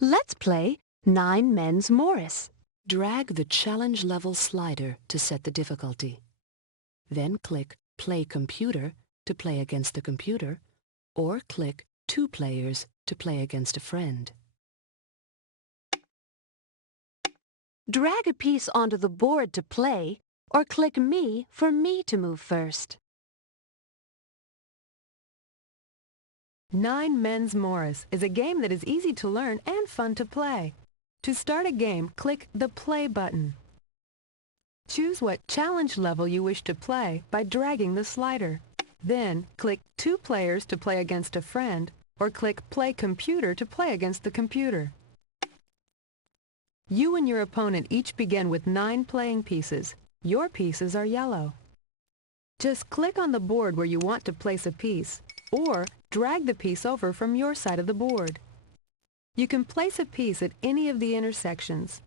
Let's play 9 Men's Morris. Drag the challenge level slider to set the difficulty. Then click Play Computer to play against the computer, or click 2 players to play against a friend. Drag a piece onto the board to play, or click Me for me to move first. 9 Men's Morris is a game that is easy to learn and fun to play. To start a game, click the Play button. Choose what challenge level you wish to play by dragging the slider. Then, click 2 players to play against a friend, or click Play Computer to play against the computer. You and your opponent each begin with 9 playing pieces. Your pieces are yellow. Just click on the board where you want to place a piece, or drag the piece over from your side of the board. You can place a piece at any of the intersections.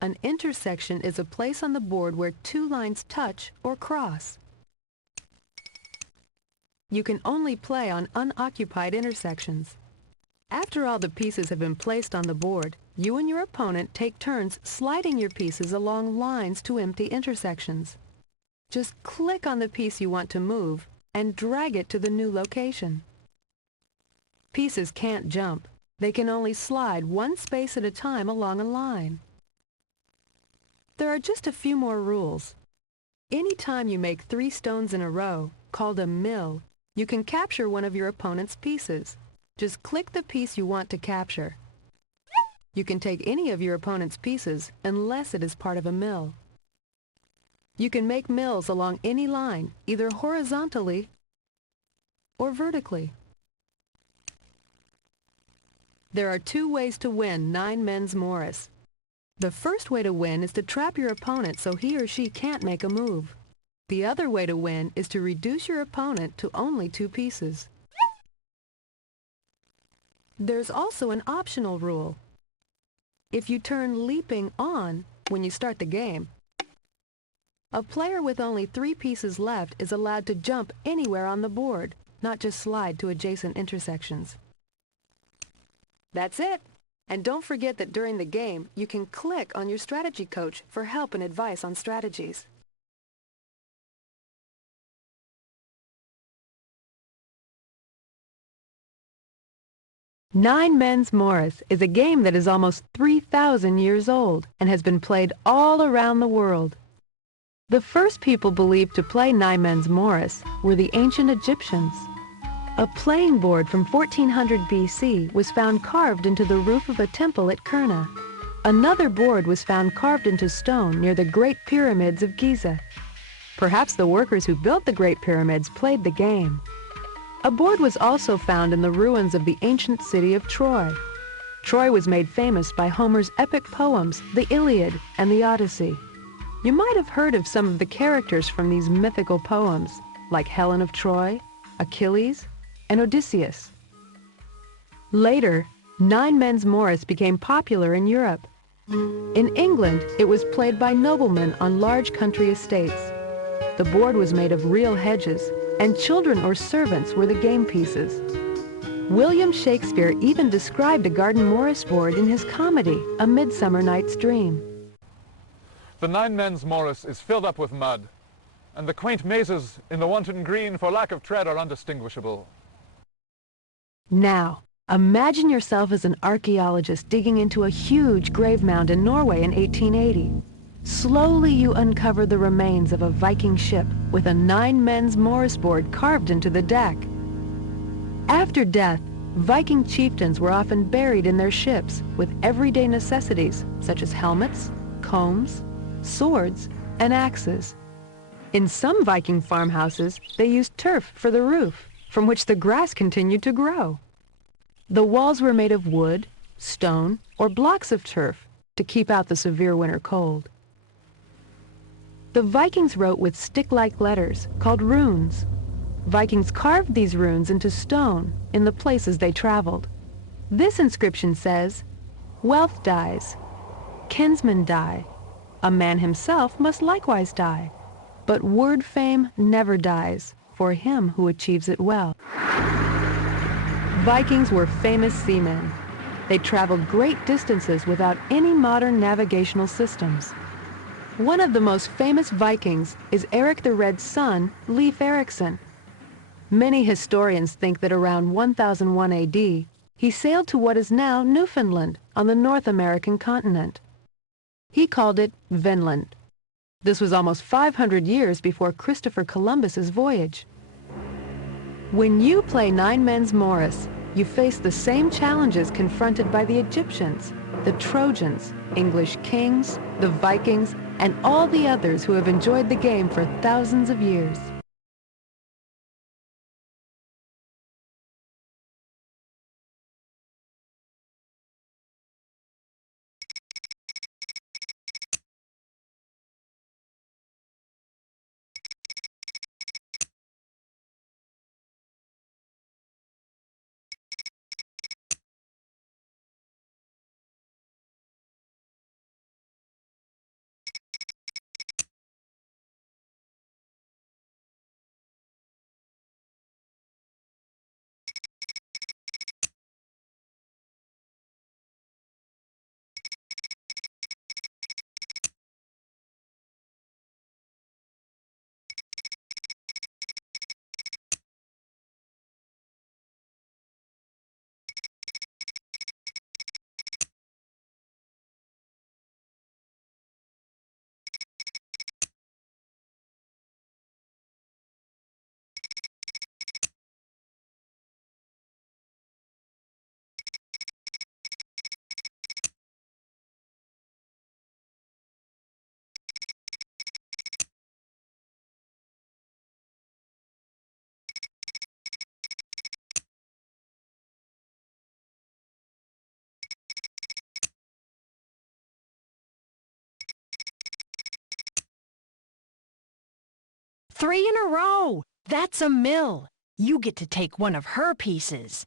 An intersection is a place on the board where 2 lines touch or cross. You can only play on unoccupied intersections. After all the pieces have been placed on the board, you and your opponent take turns sliding your pieces along lines to empty intersections. Just click on the piece you want to move and drag it to the new location. Pieces can't jump. They can only slide 1 space at a time along a line. There are just a few more rules. Any time you make 3 stones in a row, called a mill, you can capture one of your opponent's pieces. Just click the piece you want to capture. You can take any of your opponent's pieces unless it is part of a mill. You can make mills along any line, either horizontally or vertically. There are 2 ways to win 9 Men's Morris. The first way to win is to trap your opponent so he or she can't make a move. The other way to win is to reduce your opponent to only 2 pieces. There's also an optional rule. If you turn leaping on when you start the game, a player with only 3 pieces left is allowed to jump anywhere on the board, not just slide to adjacent intersections. That's it! And don't forget that during the game, you can click on your strategy coach for help and advice on strategies. Nine Men's Morris is a game that is almost 3,000 years old and has been played all around the world. The first people believed to play 9 Men's Morris were the ancient Egyptians. A playing board from 1400 BC was found carved into the roof of a temple at Kurna. Another board was found carved into stone near the Great Pyramids of Giza. Perhaps the workers who built the Great Pyramids played the game. A board was also found in the ruins of the ancient city of Troy. Troy was made famous by Homer's epic poems, the Iliad and the Odyssey. You might have heard of some of the characters from these mythical poems, like Helen of Troy, Achilles, and Odysseus. Later, 9 Men's Morris became popular in Europe. In England, it was played by noblemen on large country estates. The board was made of real hedges, and children or servants were the game pieces. William Shakespeare even described a garden Morris board in his comedy, A Midsummer Night's Dream. The 9 Men's Morris is filled up with mud, and the quaint mazes in the wanton green for lack of tread are undistinguishable. Now, imagine yourself as an archaeologist digging into a huge grave mound in Norway in 1880. Slowly you uncover the remains of a Viking ship with a 9 Men's Morris board carved into the deck. After death, Viking chieftains were often buried in their ships with everyday necessities such as helmets, combs, swords, and axes. In some Viking farmhouses, they used turf for the roof, from which the grass continued to grow. The walls were made of wood, stone, or blocks of turf to keep out the severe winter cold. The Vikings wrote with stick-like letters called runes. Vikings carved these runes into stone in the places they traveled. This inscription says, "Wealth dies, kinsmen die, a man himself must likewise die, but word fame never dies for him who achieves it well." Vikings were famous seamen. They traveled great distances without any modern navigational systems. One of the most famous Vikings is Eric the Red's son, Leif Erikson. Many historians think that around 1001 AD, he sailed to what is now Newfoundland on the North American continent. He called it Vinland. This was almost 500 years before Christopher Columbus's voyage. When you play Nine Men's Morris, you face the same challenges confronted by the Egyptians, the Trojans, English kings, the Vikings, and all the others who have enjoyed the game for thousands of years. Three in a row! That's a mill. You get to take one of her pieces.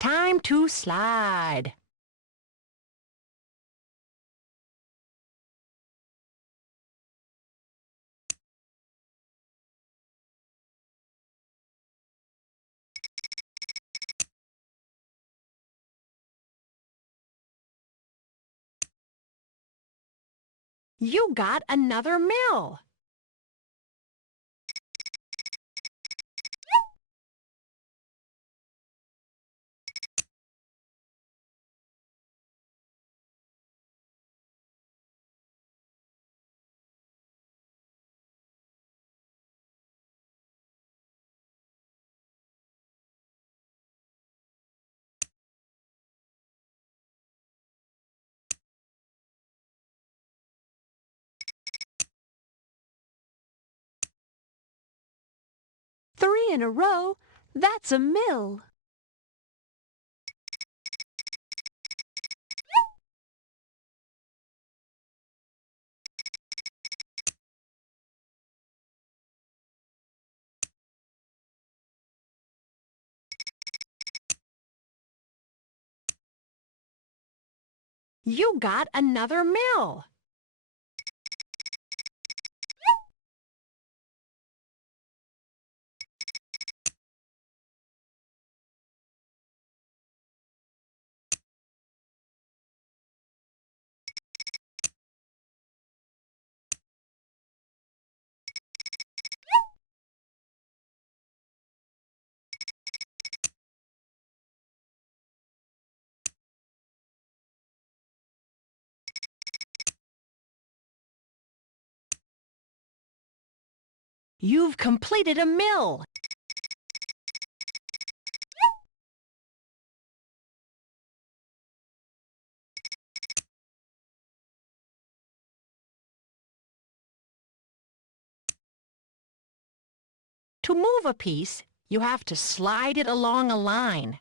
Time to slide. You got another mill. Three in a row, that's a mill. You got another mill. You've completed a mill. To move a piece, you have to slide it along a line.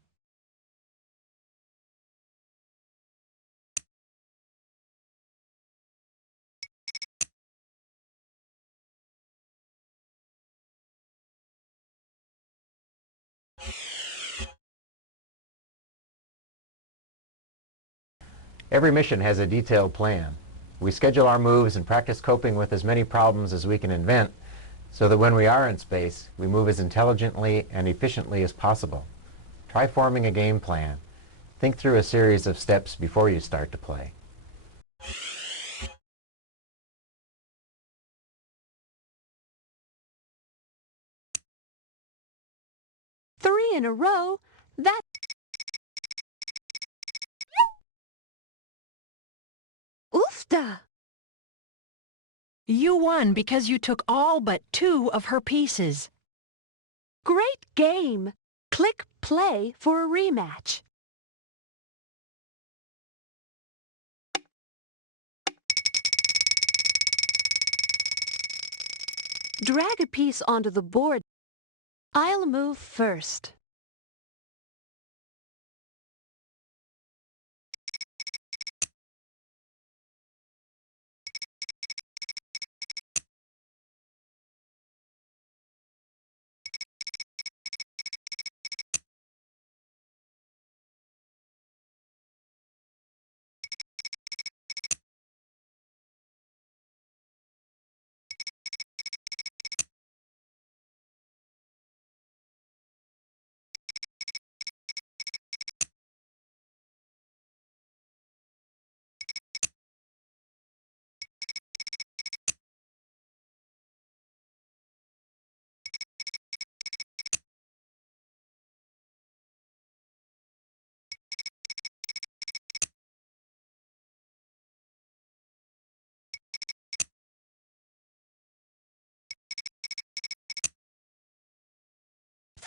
Every mission has a detailed plan. We schedule our moves and practice coping with as many problems as we can invent so that when we are in space, we move as intelligently and efficiently as possible. Try forming a game plan. Think through a series of steps before you start to play. Three in a row? That... Oofta! You won because you took all but 2 of her pieces. Great game! Click play for a rematch. Drag a piece onto the board. I'll move first.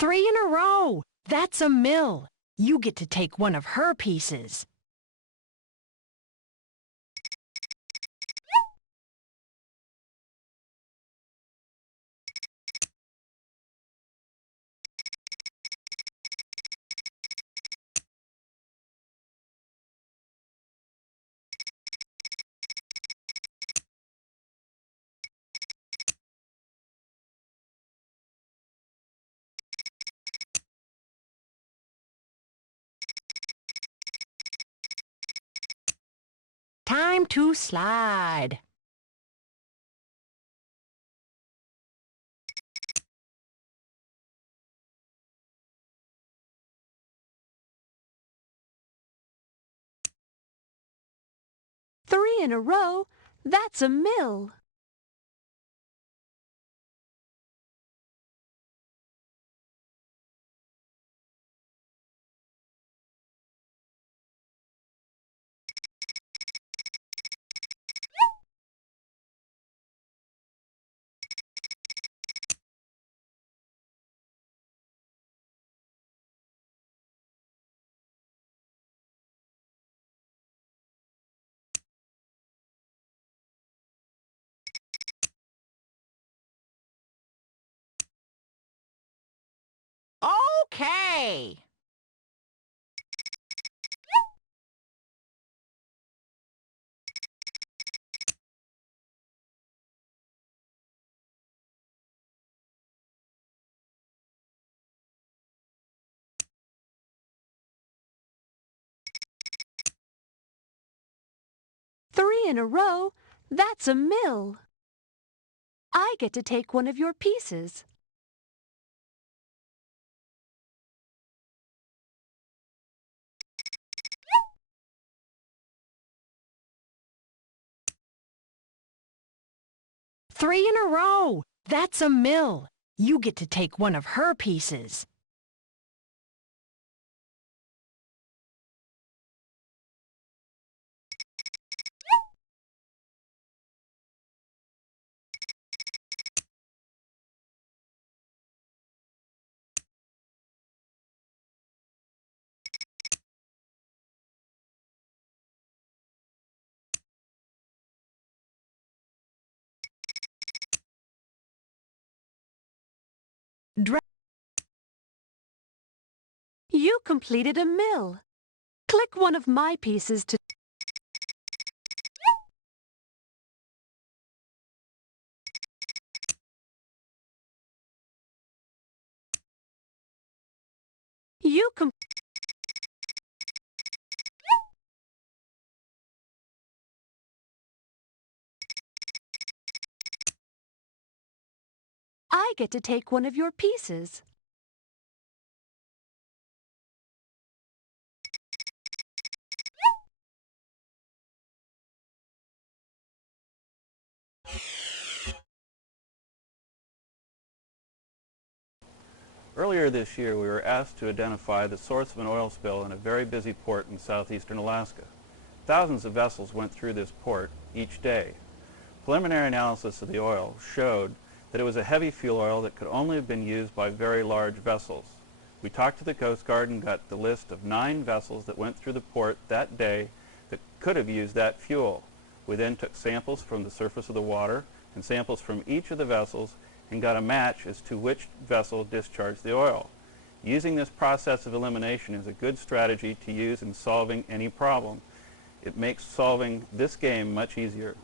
Three in a row! That's a mill. You get to take one of her pieces. Time to slide. Three in a row? That's a mill. Okay. Three in a row? That's a mill. I get to take one of your pieces. Three in a row! That's a mill. You get to take one of her pieces. You completed a mill. Click one of my pieces to... You com- I get to take one of your pieces. Earlier this year, we were asked to identify the source of an oil spill in a very busy port in southeastern Alaska. Thousands of vessels went through this port each day. Preliminary analysis of the oil showed that it was a heavy fuel oil that could only have been used by very large vessels. We talked to the Coast Guard and got the list of 9 vessels that went through the port that day that could have used that fuel. We then took samples from the surface of the water and samples from each of the vessels and got a match as to which vessel discharged the oil. Using this process of elimination is a good strategy to use in solving any problem. It makes solving this game much easier.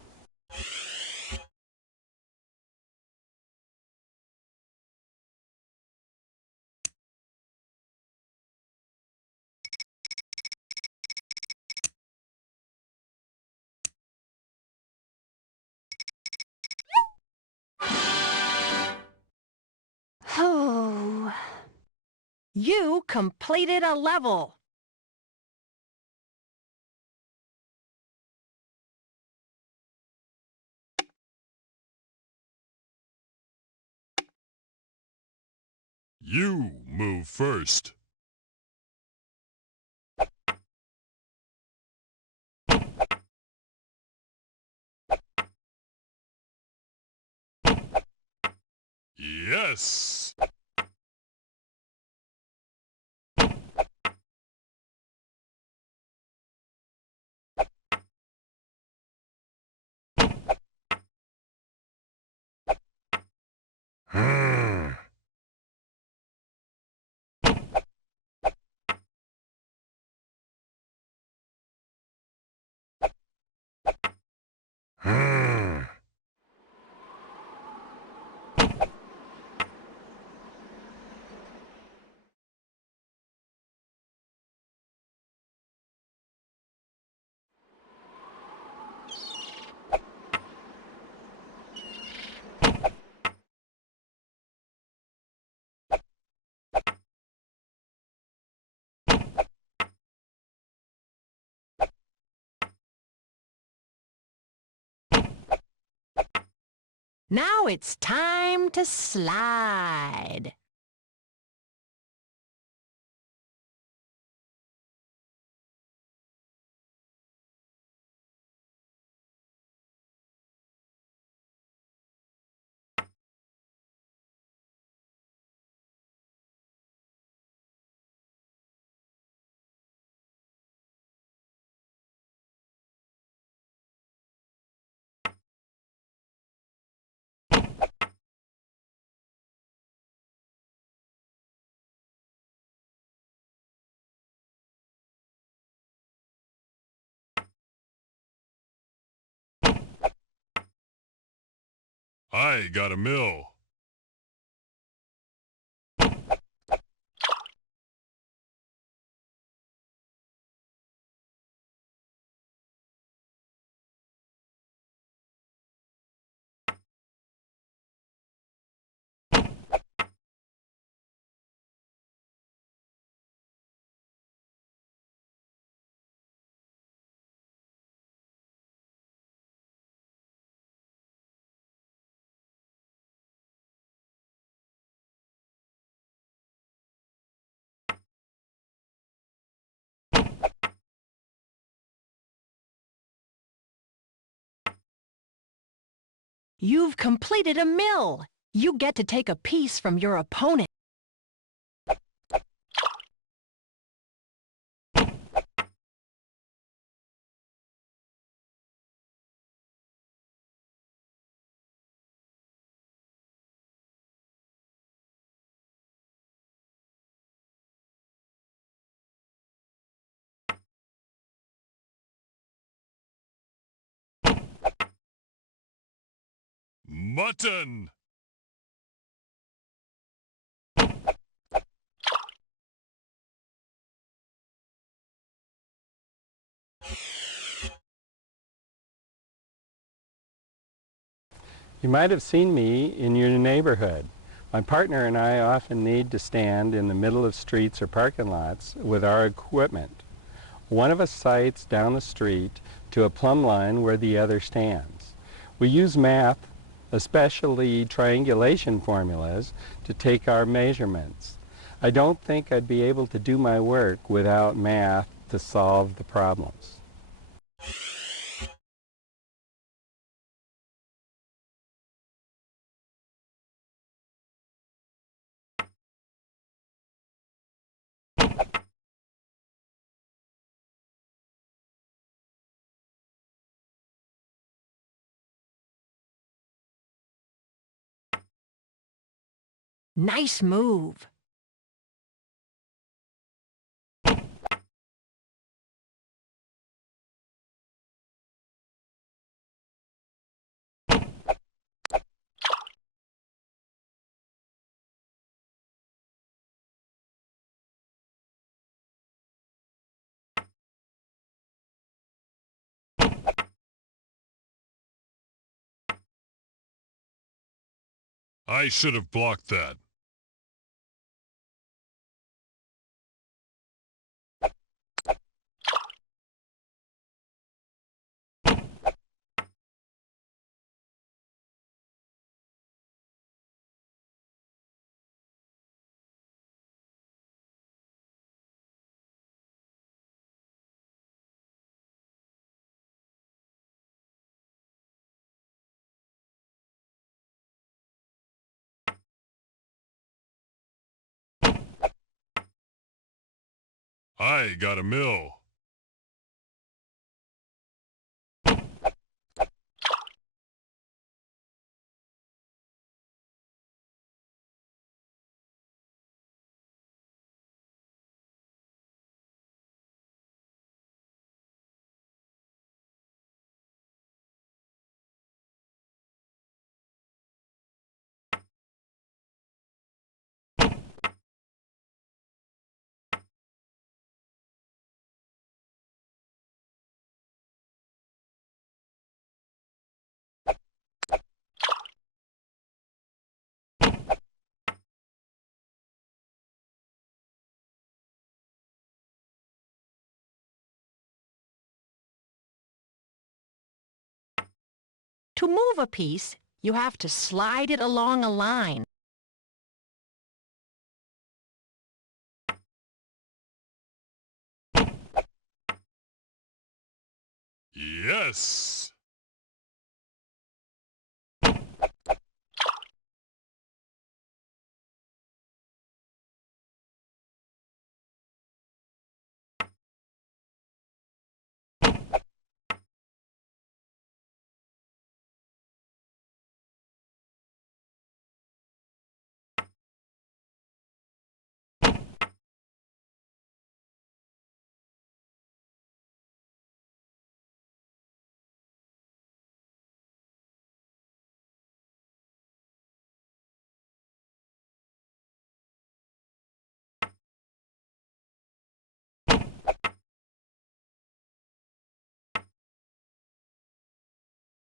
Oh. You completed a level. You move first. Yes! Hmm. Hmm. Now it's time to slide. I got a mill. You've completed a mill. You get to take a piece from your opponent. Mutton! You might have seen me in your neighborhood. My partner and I often need to stand in the middle of streets or parking lots with our equipment. One of us sights down the street to a plumb line where the other stands. We use math, especially triangulation formulas, to take our measurements. I don't think I'd be able to do my work without math to solve the problems. Nice move. I should have blocked that. I got a mill. To move a piece, you have to slide it along a line. Yes!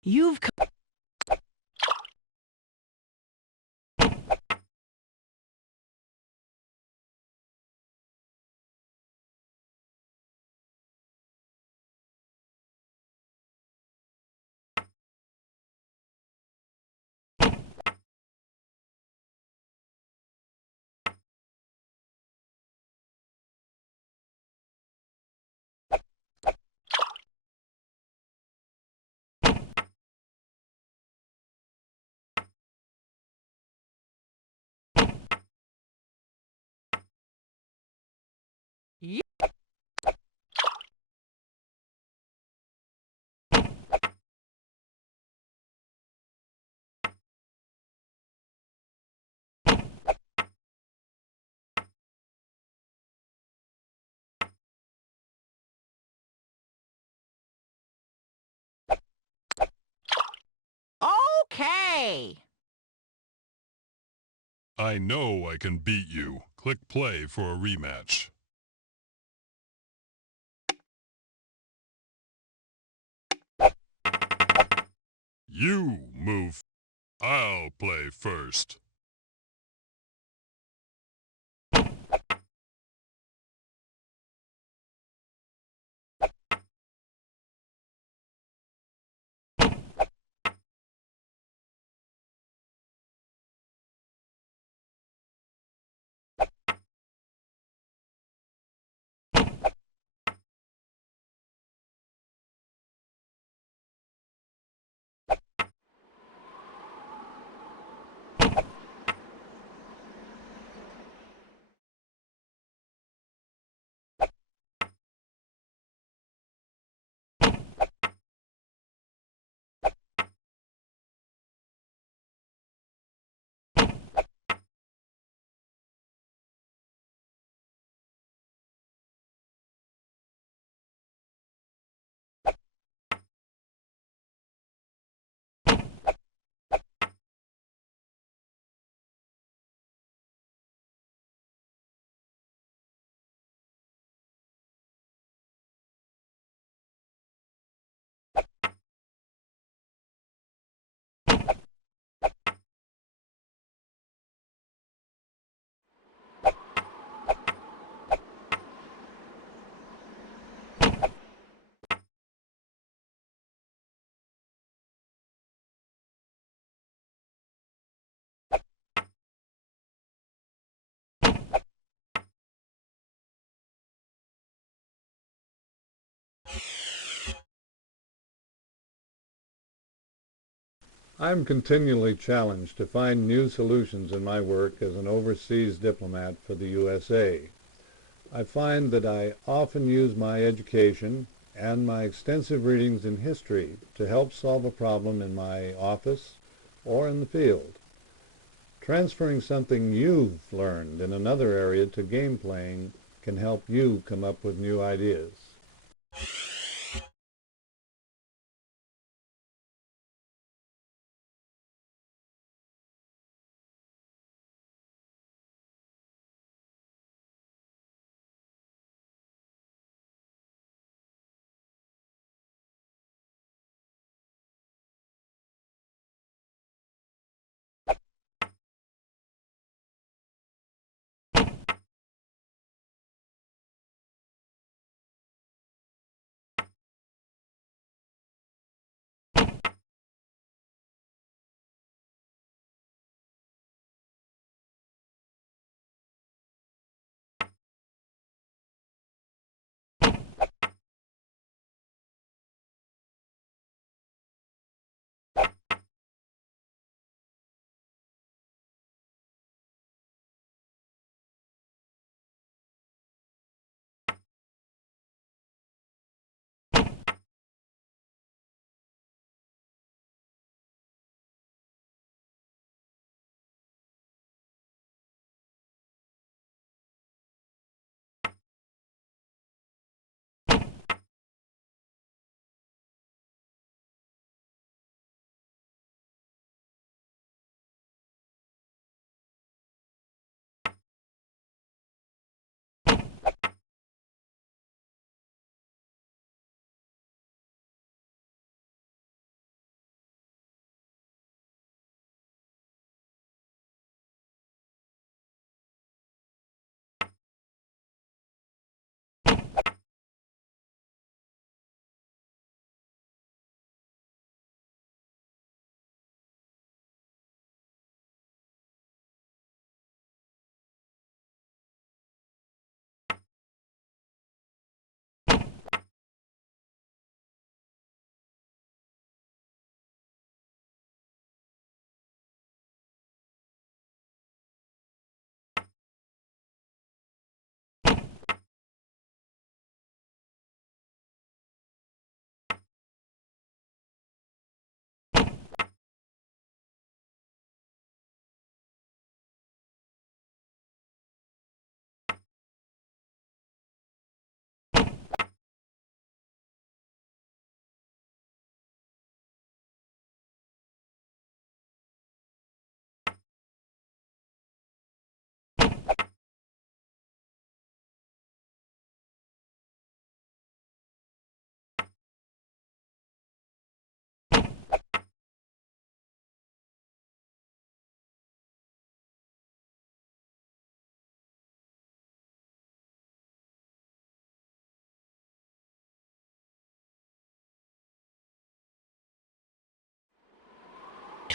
You've Okay. I know I can beat you. Click play for a rematch. You move I'll play first. I'm continually challenged to find new solutions in my work as an overseas diplomat for the USA. I find that I often use my education and my extensive readings in history to help solve a problem in my office or in the field. Transferring something you've learned in another area to game playing can help you come up with new ideas.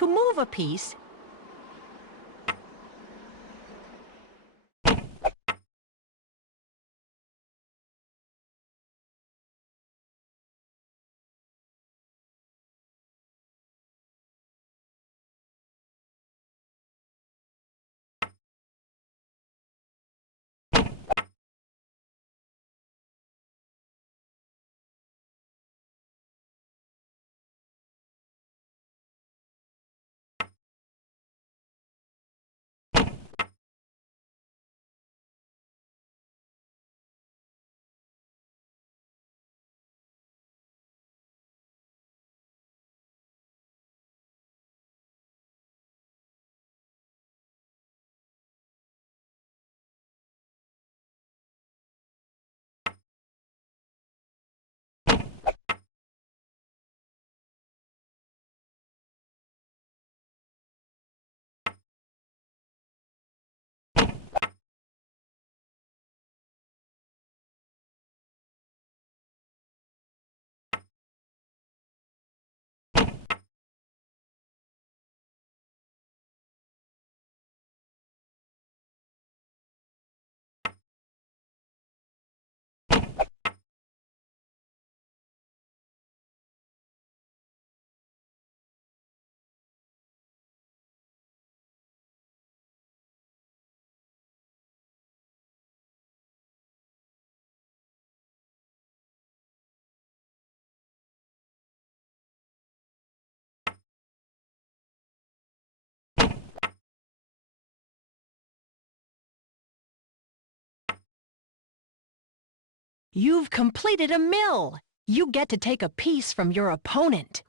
To move a piece, you've completed a mill. You get to take a piece from your opponent.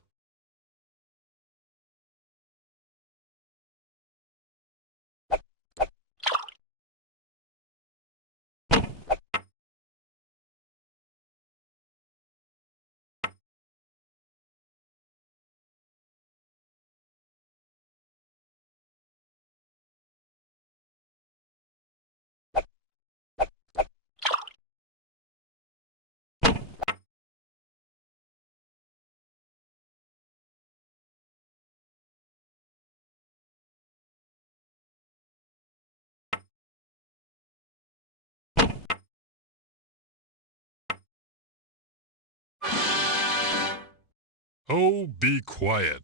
Oh, be quiet.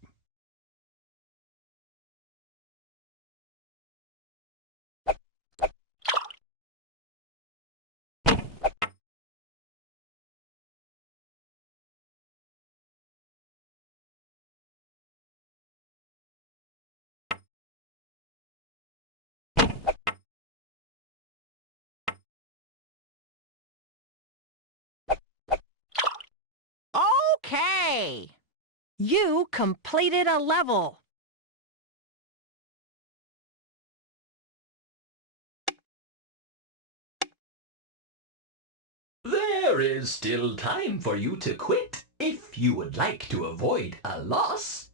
Okay. You completed a level. There is still time for you to quit if you would like to avoid a loss.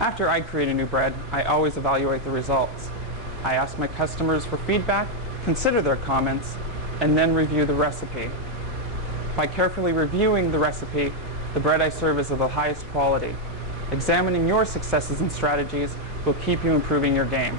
After I create a new bread, I always evaluate the results. I ask my customers for feedback, consider their comments, and then review the recipe. By carefully reviewing the recipe, the bread I serve is of the highest quality. Examining your successes and strategies will keep you improving your game.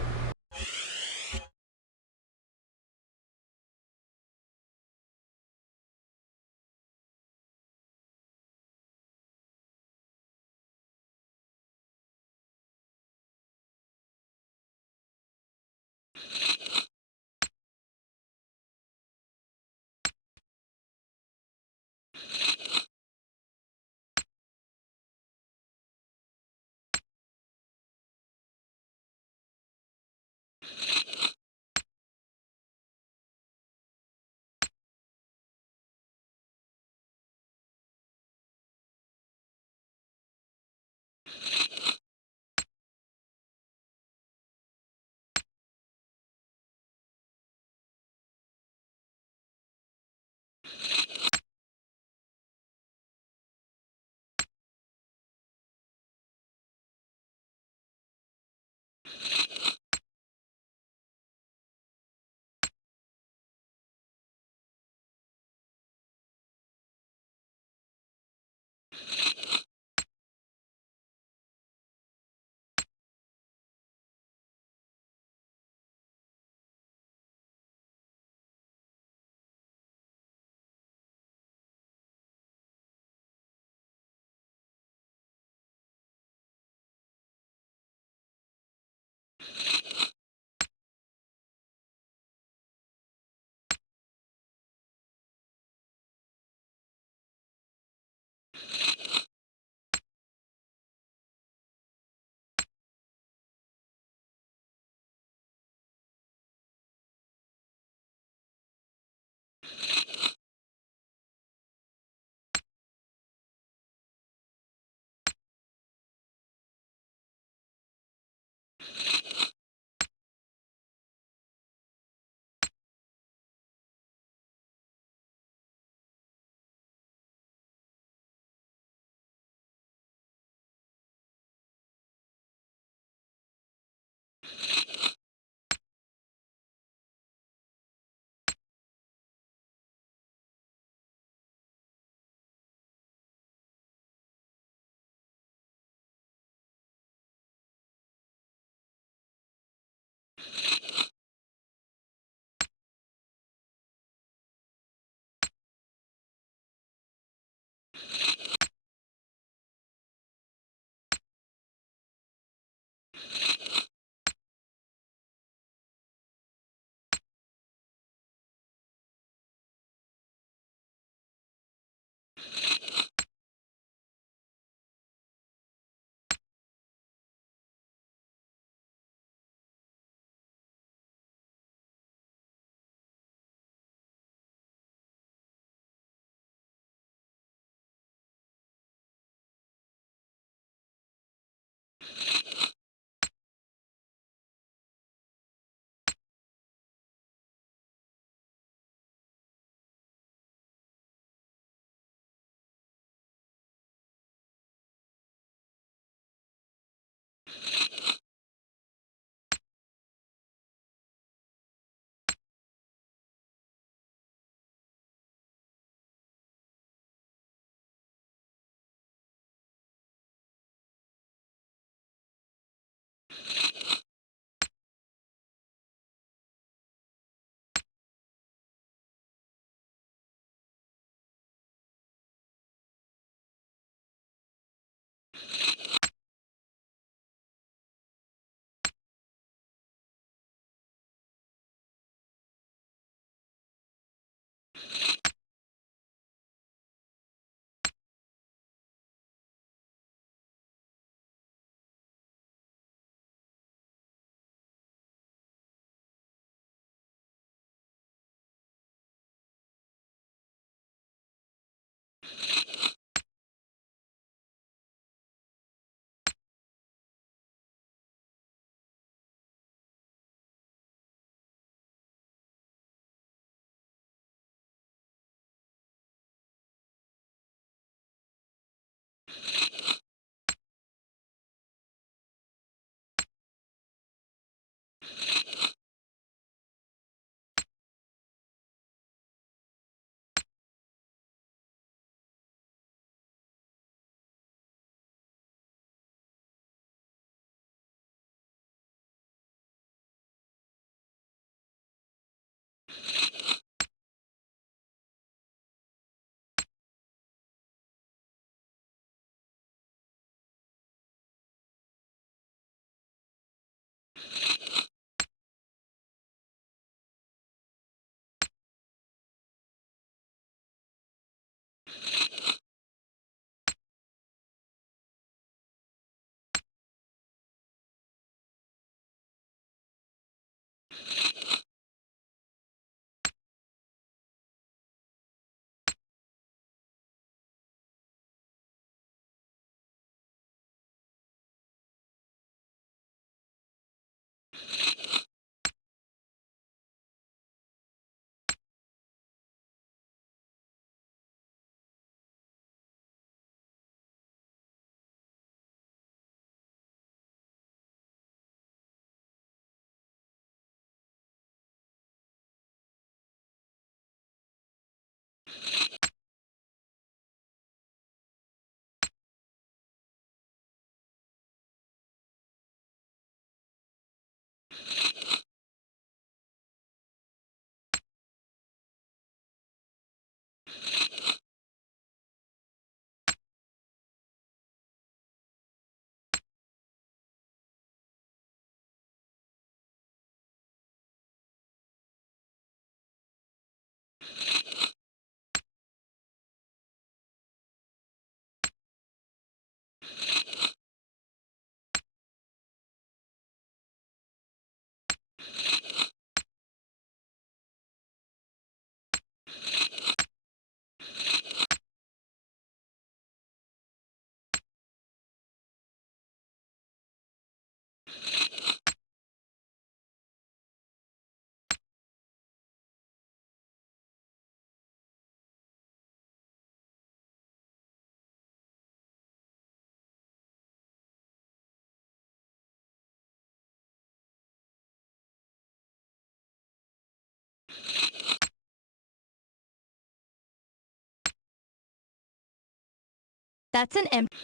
That's an empty.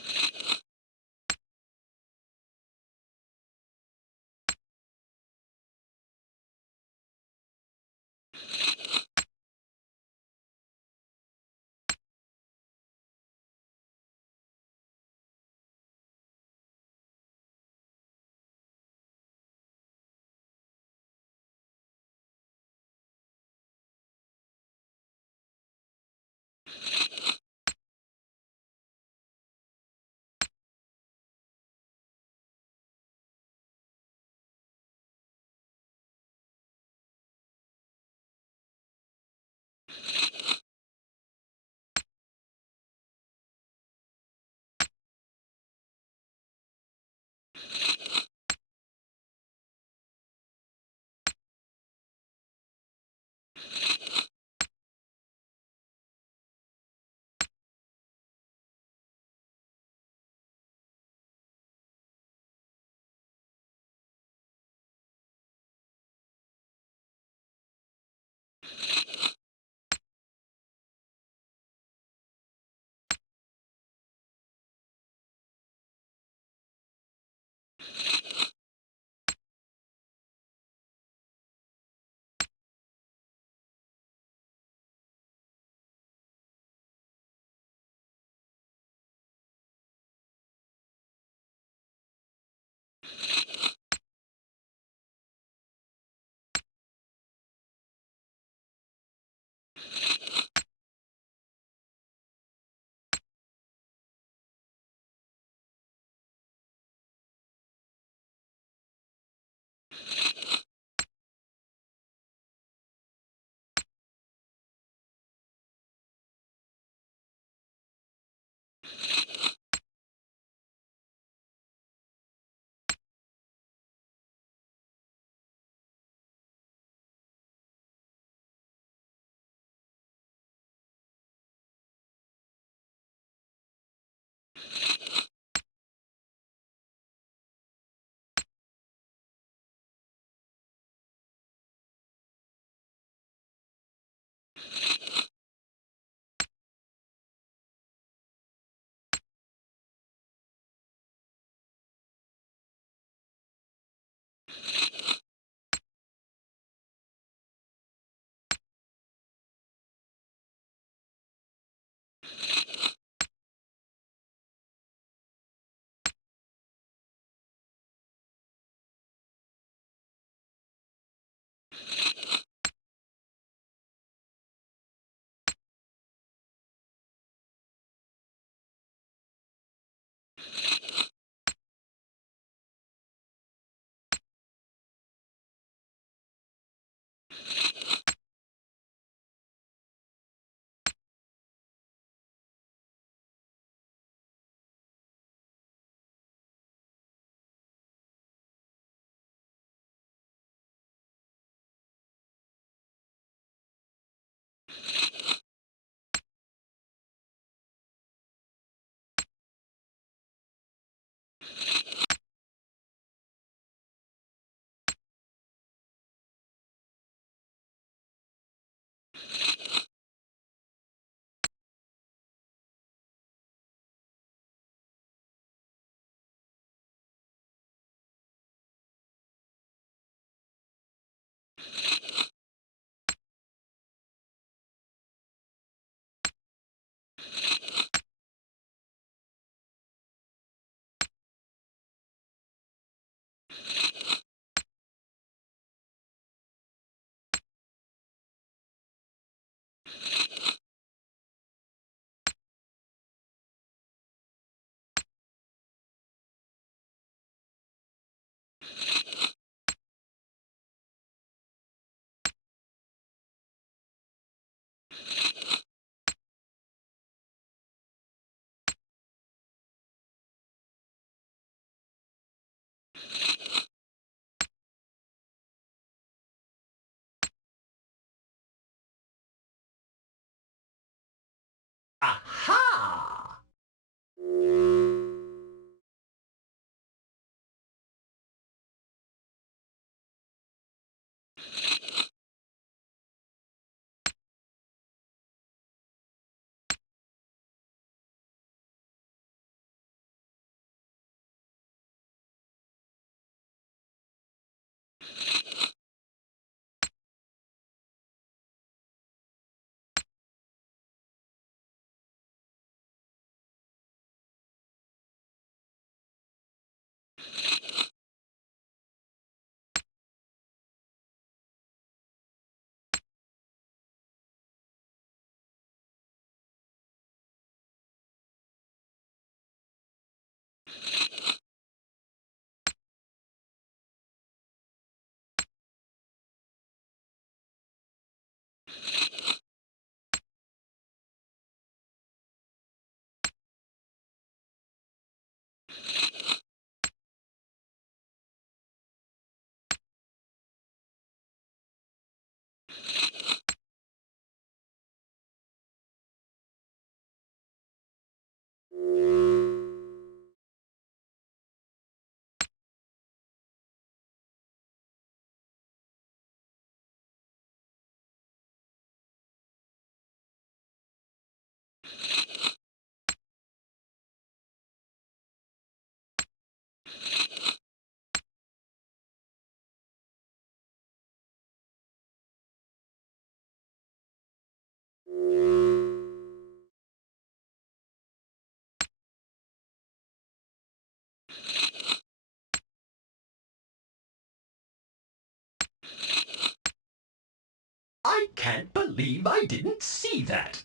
I can't believe I didn't see that.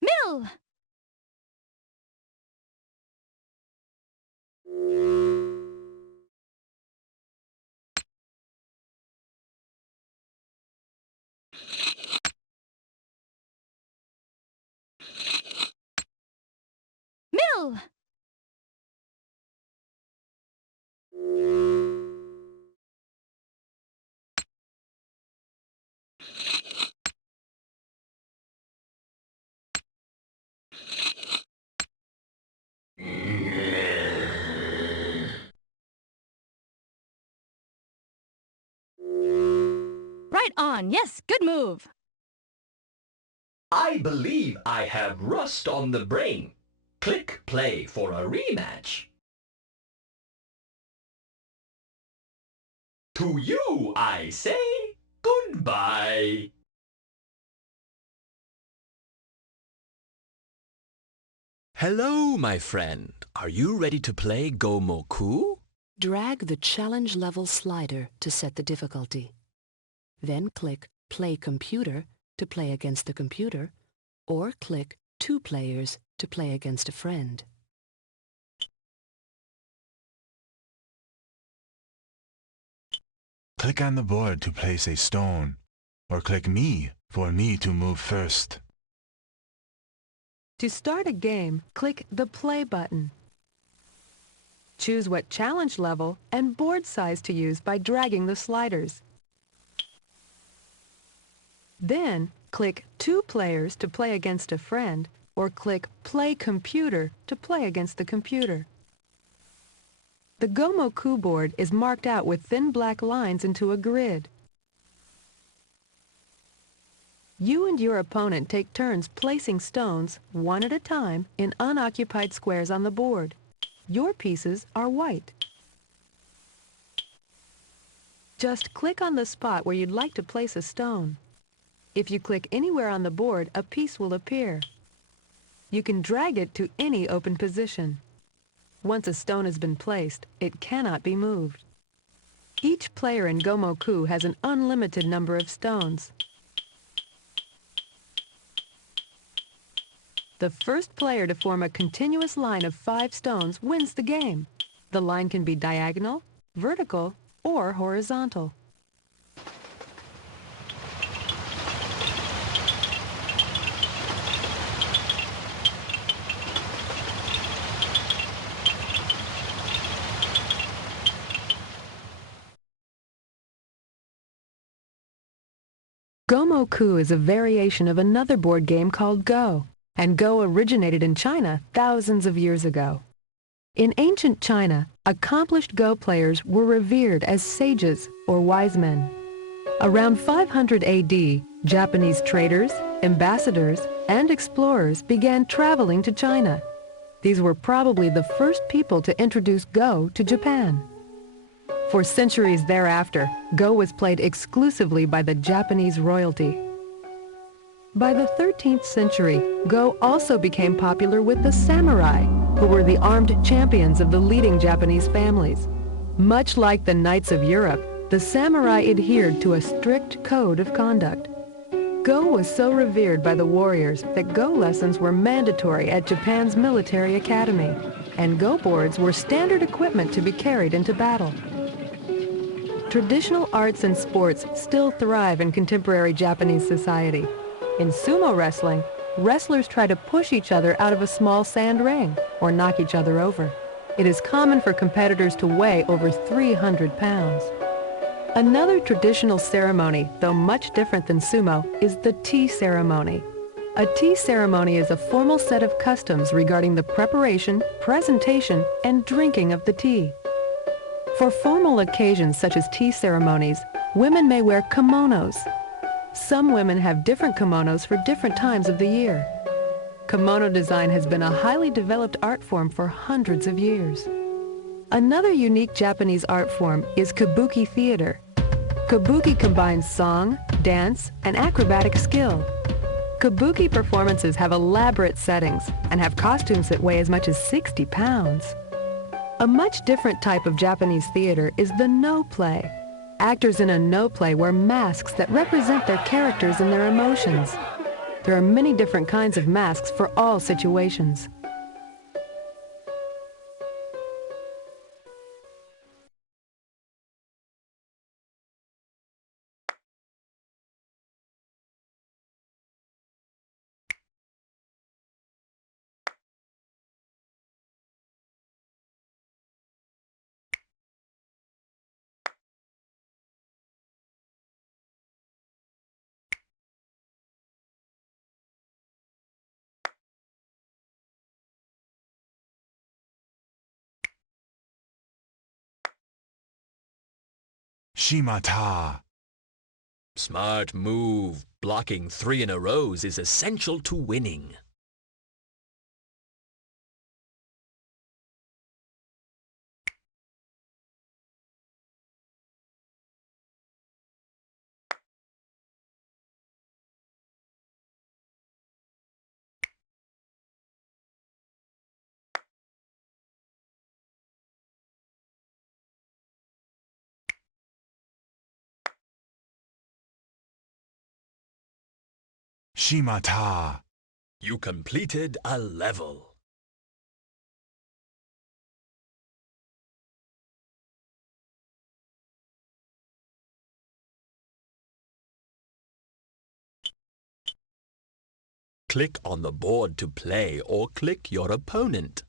Mill! Mill! Right on. Yes, good move. I believe I have rust on the brain. Click play for a rematch. To you, I say goodbye. Hello, my friend. Are you ready to play Go Moku? Drag the challenge level slider to set the difficulty. Then click Play Computer to play against the computer, or click 2 players to play against a friend. Click on the board to place a stone, or click me for me to move first. To start a game, click the Play button. Choose what challenge level and board size to use by dragging the sliders. Then, click 2 players to play against a friend, or click Play Computer to play against the computer. The Go Moku board is marked out with thin black lines into a grid. You and your opponent take turns placing stones, one at a time, in unoccupied squares on the board. Your pieces are white. Just click on the spot where you'd like to place a stone. If you click anywhere on the board, a piece will appear. You can drag it to any open position. Once a stone has been placed, it cannot be moved. Each player in Go Moku has an unlimited number of stones. The first player to form a continuous line of 5 stones wins the game. The line can be diagonal, vertical, or horizontal. Go Moku is a variation of another board game called Go, and Go originated in China thousands of years ago. In ancient China, accomplished Go players were revered as sages or wise men. Around 500 AD, Japanese traders, ambassadors, and explorers began traveling to China. These were probably the first people to introduce Go to Japan. For centuries thereafter, Go was played exclusively by the Japanese royalty. By the 13th century, Go also became popular with the samurai, who were the armed champions of the leading Japanese families. Much like the knights of Europe, the samurai adhered to a strict code of conduct. Go was so revered by the warriors that Go lessons were mandatory at Japan's military academy, and Go boards were standard equipment to be carried into battle. Traditional arts and sports still thrive in contemporary Japanese society. In sumo wrestling, wrestlers try to push each other out of a small sand ring or knock each other over. It is common for competitors to weigh over 300 pounds. Another traditional ceremony, though much different than sumo, is the tea ceremony. A tea ceremony is a formal set of customs regarding the preparation, presentation, and drinking of the tea. For formal occasions such as tea ceremonies, women may wear kimonos. Some women have different kimonos for different times of the year. Kimono design has been a highly developed art form for hundreds of years. Another unique Japanese art form is kabuki theater. Kabuki combines song, dance, and acrobatic skill. Kabuki performances have elaborate settings and have costumes that weigh as much as 60 pounds. A much different type of Japanese theater is the no play. Actors in a no play wear masks that represent their characters and their emotions. There are many different kinds of masks for all situations. Shimata. Smart move. Blocking 3 in a row is essential to winning. Shimata. You completed a level. Click on the board to play or click your opponent.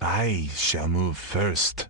I shall move first.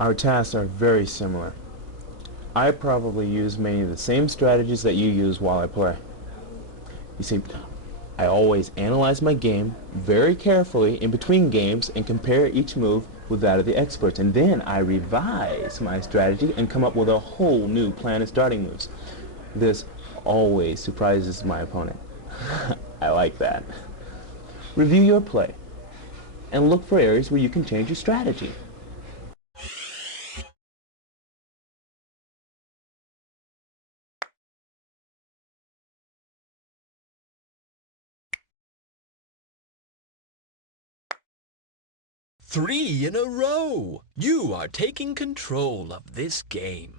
Our tasks are very similar. I probably use many of the same strategies that you use while I play. You see, I always analyze my game very carefully in between games and compare each move with that of the experts, and then I revise my strategy and come up with a whole new plan of starting moves. This always surprises my opponent. I like that. Review your play and look for areas where you can change your strategy. Three in a row! You are taking control of this game.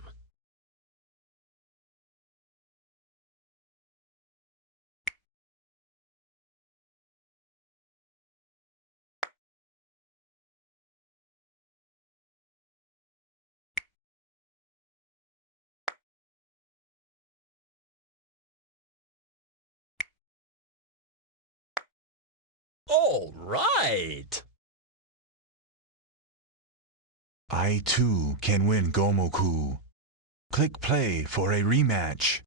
All right! I too can win Gomoku. Click play for a rematch.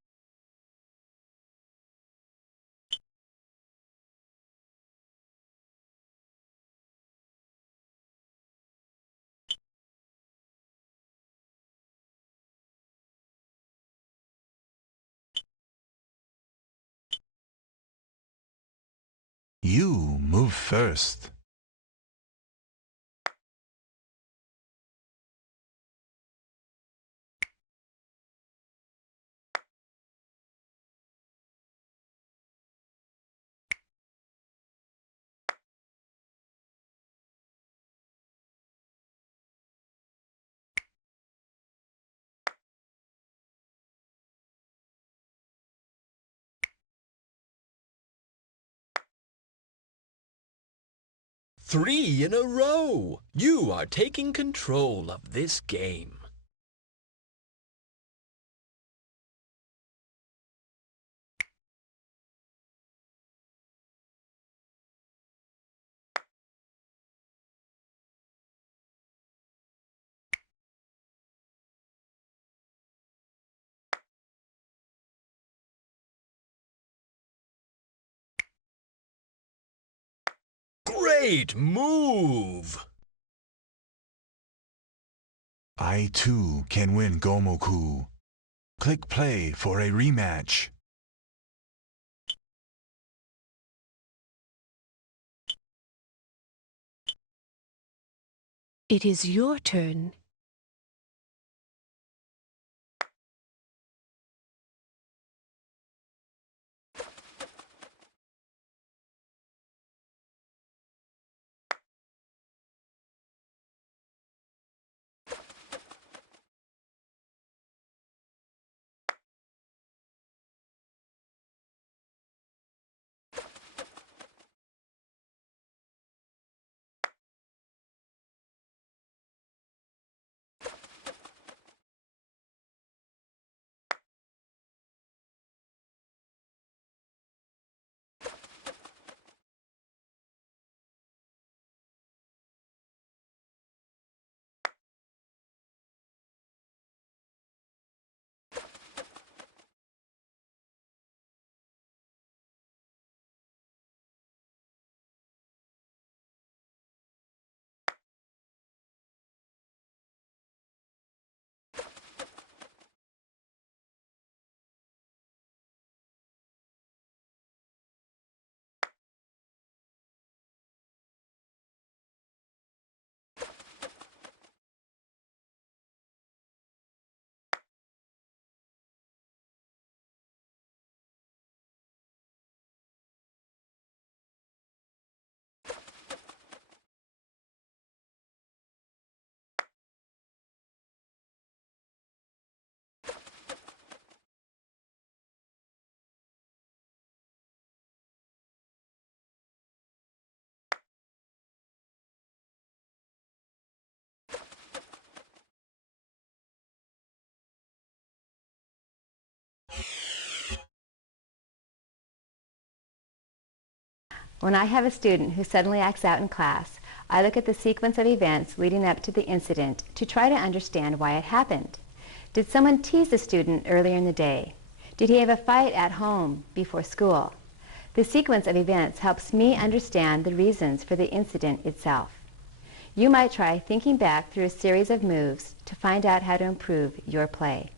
You move first. Three in a row! You are taking control of this game. Great move! I too can win Gomoku. Click play for a rematch. It is your turn. When I have a student who suddenly acts out in class, I look at the sequence of events leading up to the incident to try to understand why it happened. Did someone tease the student earlier in the day? Did he have a fight at home before school? The sequence of events helps me understand the reasons for the incident itself. You might try thinking back through a series of moves to find out how to improve your play.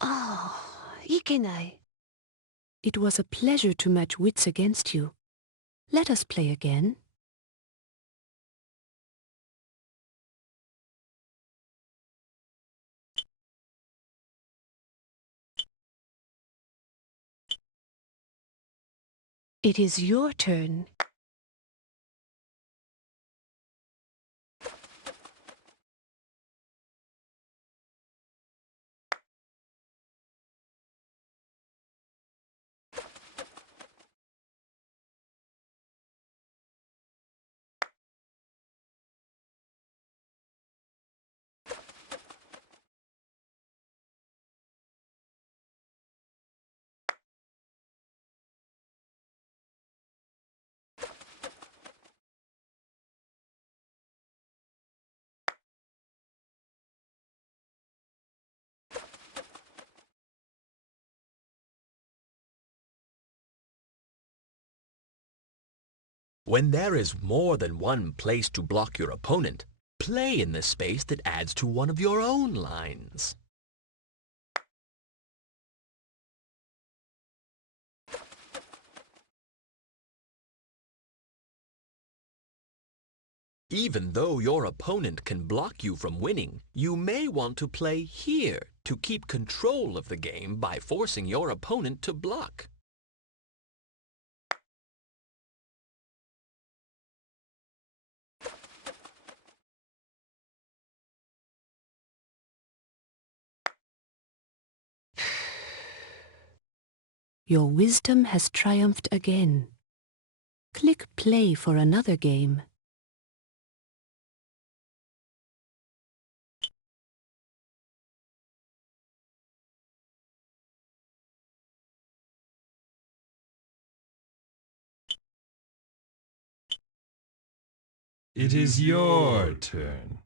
Oh, ikenai. It was a pleasure to match wits against you. Let us play again. It is your turn. When there is more than one place to block your opponent, play in the space that adds to one of your own lines. Even though your opponent can block you from winning, you may want to play here to keep control of the game by forcing your opponent to block. Your wisdom has triumphed again. Click play for another game. It is your turn.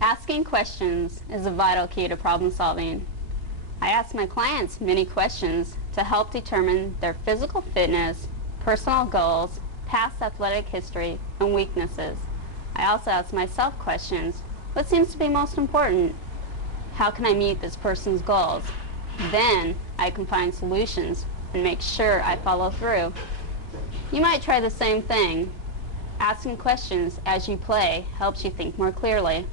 Asking questions is a vital key to problem solving. I ask my clients many questions to help determine their physical fitness, personal goals, past athletic history, and weaknesses. I also ask myself questions: what seems to be most important? How can I meet this person's goals? Then I can find solutions and make sure I follow through. You might try the same thing. Asking questions as you play helps you think more clearly.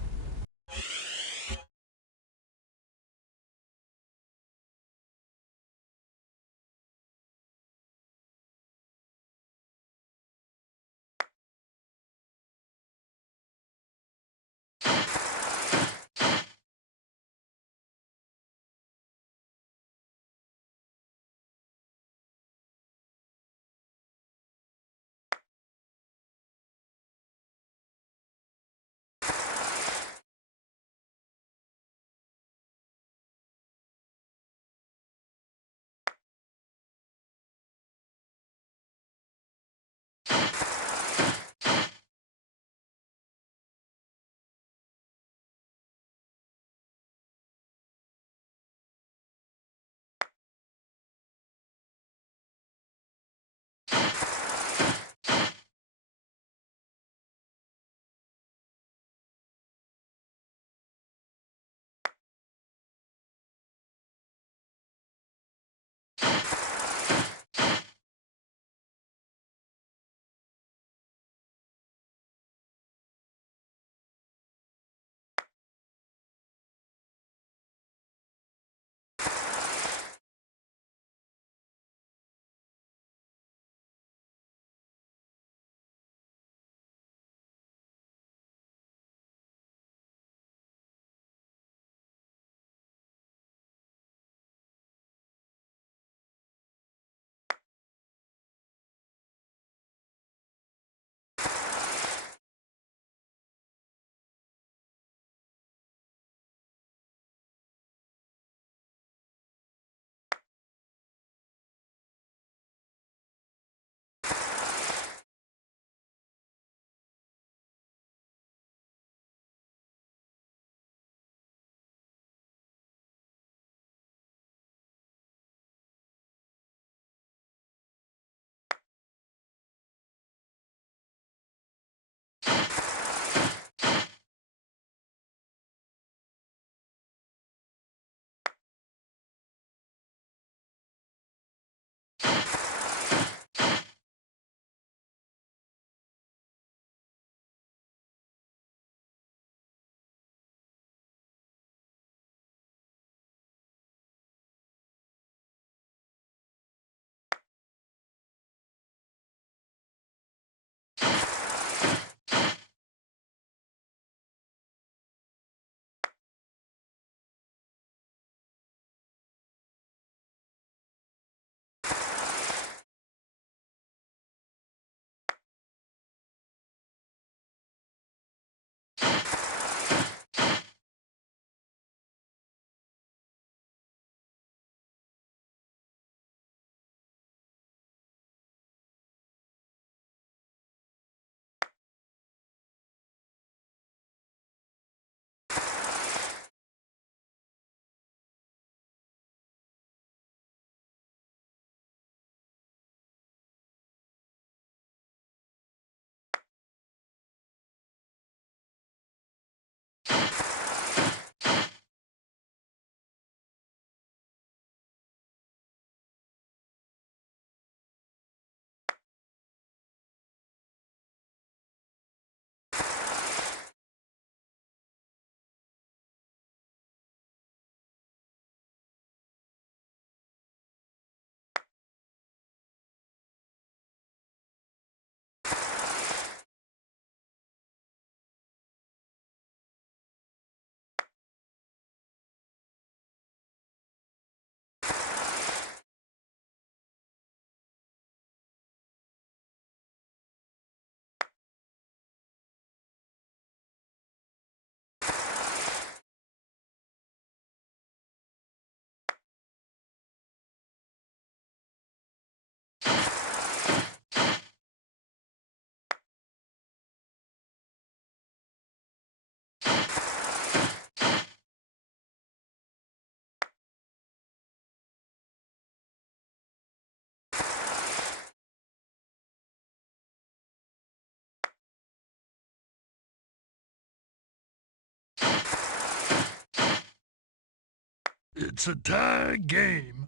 It's a tie game.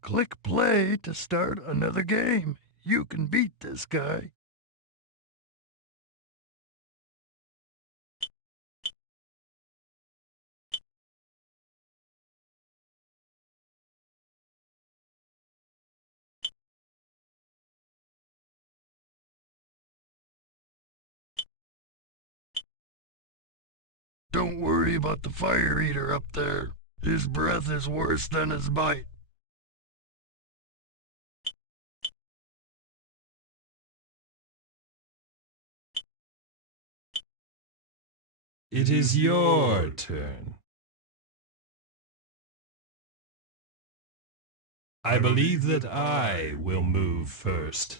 Click play to start another game. You can beat this guy. Don't worry about the fire eater up there. His breath is worse than his bite. It is your turn. I believe that I will move first.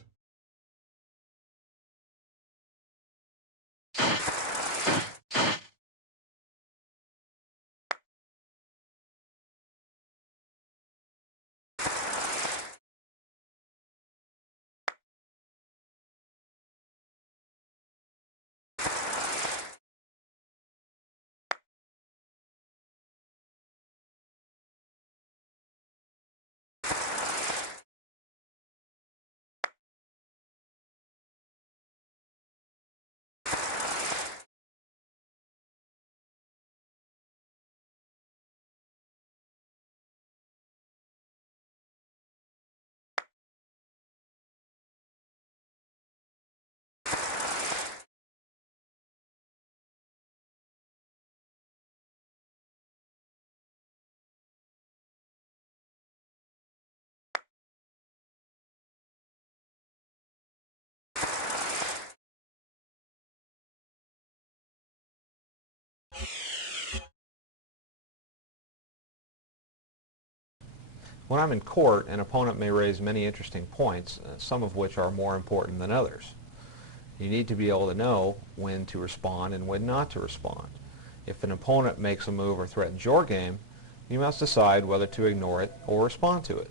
When I'm in court, an opponent may raise many interesting points, some of which are more important than others. You need to be able to know when to respond and when not to respond. If an opponent makes a move or threatens your game, you must decide whether to ignore it or respond to it.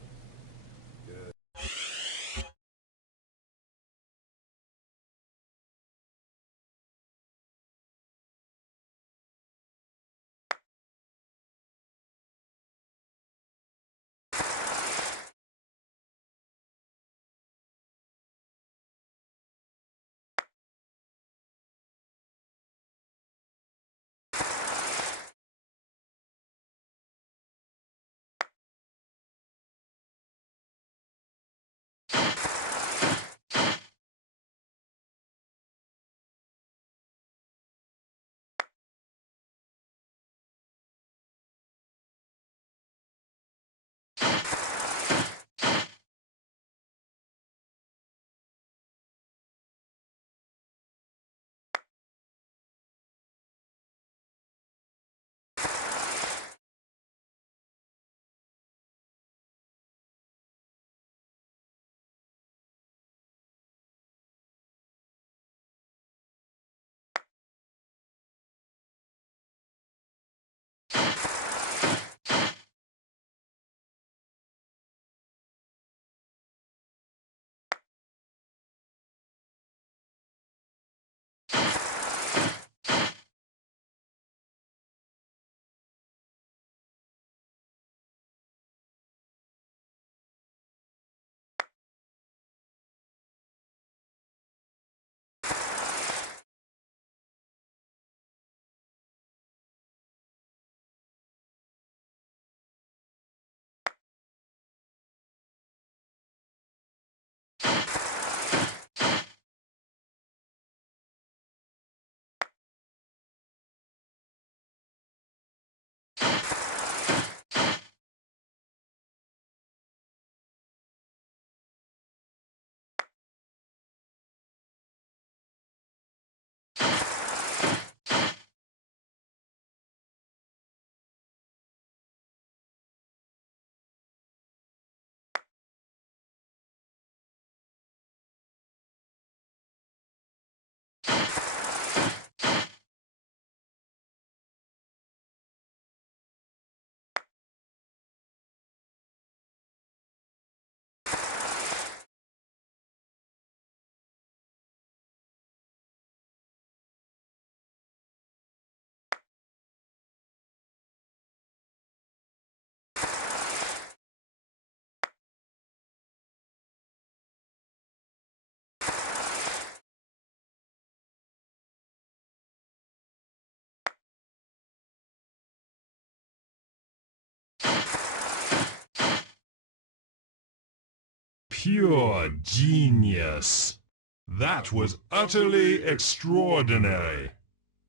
Pure genius. That was utterly extraordinary.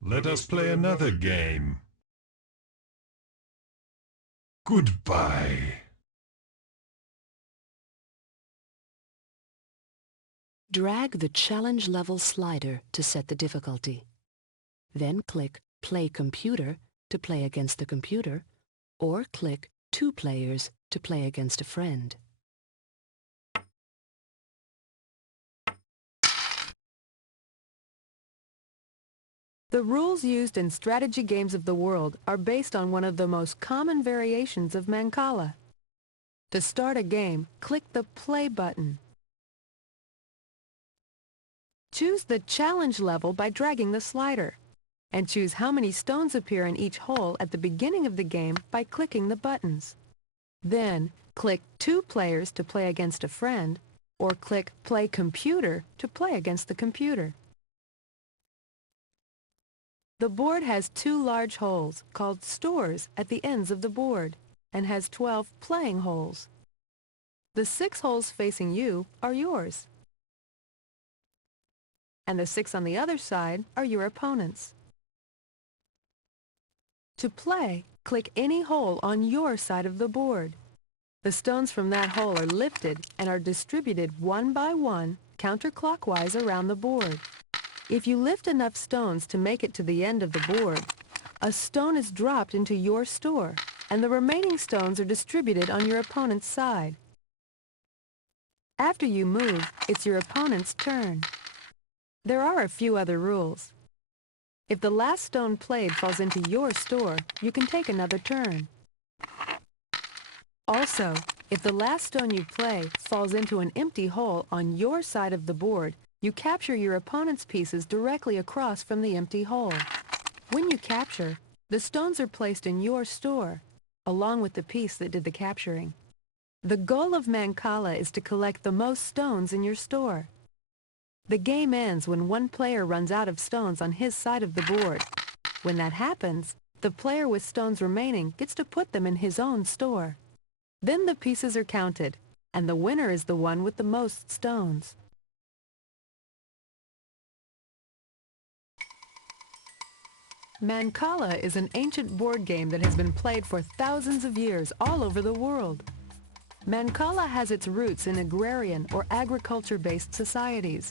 Let us play another game. Goodbye. Drag the challenge level slider to set the difficulty. Then click Play Computer to play against the computer, or click 2 players to play against a friend. The rules used in strategy games of the world are based on one of the most common variations of Mancala. To start a game, click the Play button. Choose the challenge level by dragging the slider, and choose how many stones appear in each hole at the beginning of the game by clicking the buttons. Then, click 2 players to play against a friend, or click Play Computer to play against the computer. The board has 2 large holes, called stores, at the ends of the board, and has 12 playing holes. The 6 holes facing you are yours, and the 6 on the other side are your opponent's. To play, click any hole on your side of the board. The stones from that hole are lifted and are distributed one by one, counterclockwise around the board. If you lift enough stones to make it to the end of the board, a stone is dropped into your store, and the remaining stones are distributed on your opponent's side. After you move, it's your opponent's turn. There are a few other rules. If the last stone played falls into your store, you can take another turn. Also, if the last stone you play falls into an empty hole on your side of the board, you capture your opponent's pieces directly across from the empty hole. When you capture, the stones are placed in your store, along with the piece that did the capturing. The goal of Mancala is to collect the most stones in your store. The game ends when one player runs out of stones on his side of the board. When that happens, the player with stones remaining gets to put them in his own store. Then the pieces are counted, and the winner is the one with the most stones. Mancala is an ancient board game that has been played for thousands of years all over the world. Mancala has its roots in agrarian or agriculture-based societies.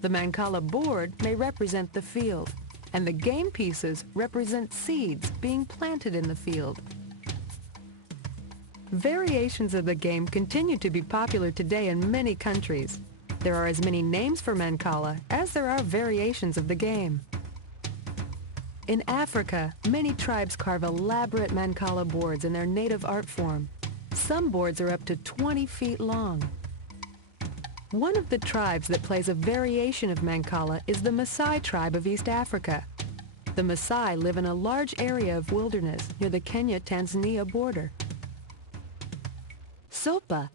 The Mancala board may represent the field, and the game pieces represent seeds being planted in the field. Variations of the game continue to be popular today in many countries. There are as many names for Mancala as there are variations of the game. In Africa, many tribes carve elaborate Mancala boards in their native art form. Some boards are up to 20 feet long. One of the tribes that plays a variation of Mancala is the Maasai tribe of East Africa. The Maasai live in a large area of wilderness near the Kenya-Tanzania border. Sopa,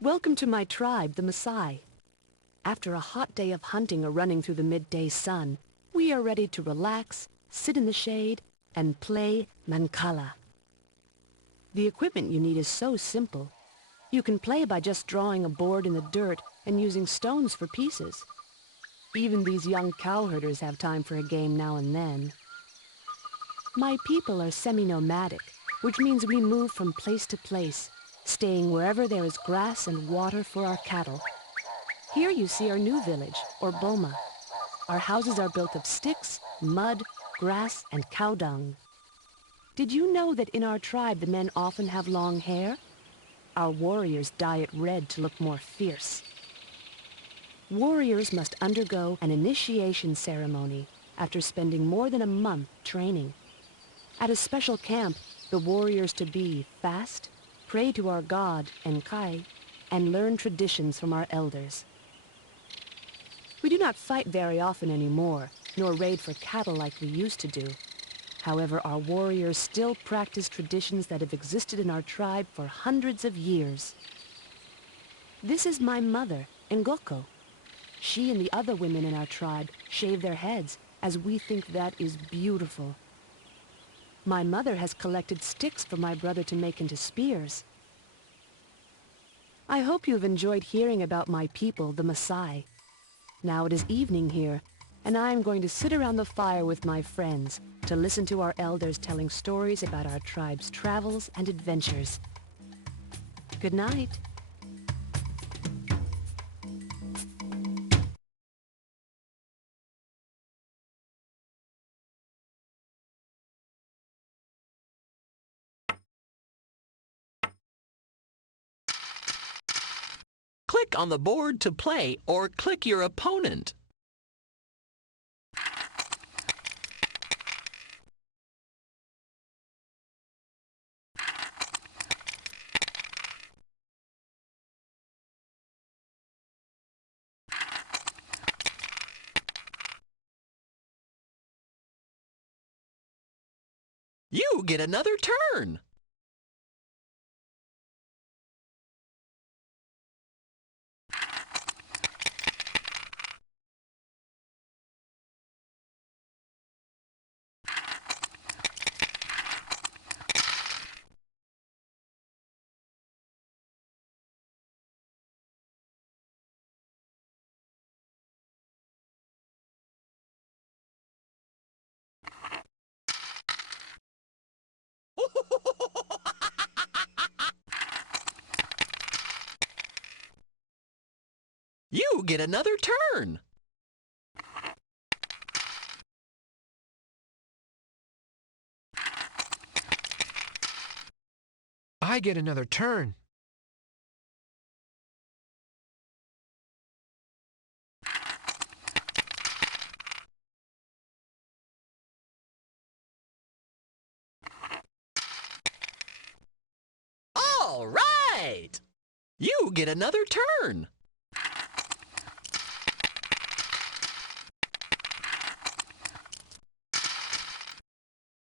welcome to my tribe, the Maasai. After a hot day of hunting or running through the midday sun, we are ready to relax, sit in the shade, and play Mancala. The equipment you need is so simple. You can play by just drawing a board in the dirt and using stones for pieces. Even these young cowherders have time for a game now and then. My people are semi-nomadic, which means we move from place to place, staying wherever there is grass and water for our cattle. Here you see our new village, or boma. Our houses are built of sticks, mud, grass, and cow dung. Did you know that in our tribe the men often have long hair? Our warriors dye it red to look more fierce. Warriors must undergo an initiation ceremony after spending more than a month training. At a special camp, the warriors-to-be fast, pray to our god, Enkai, and learn traditions from our elders. We do not fight very often anymore, nor raid for cattle like we used to do. However, our warriors still practice traditions that have existed in our tribe for hundreds of years. This is my mother, Ngoko. She and the other women in our tribe shave their heads, as we think that is beautiful. My mother has collected sticks for my brother to make into spears. I hope you've enjoyed hearing about my people, the Maasai. Now it is evening here, and I am going to sit around the fire with my friends to listen to our elders telling stories about our tribe's travels and adventures. Good night. Click on the board to play or click your opponent. You get another turn. You get another turn. I get another turn. All right. You get another turn.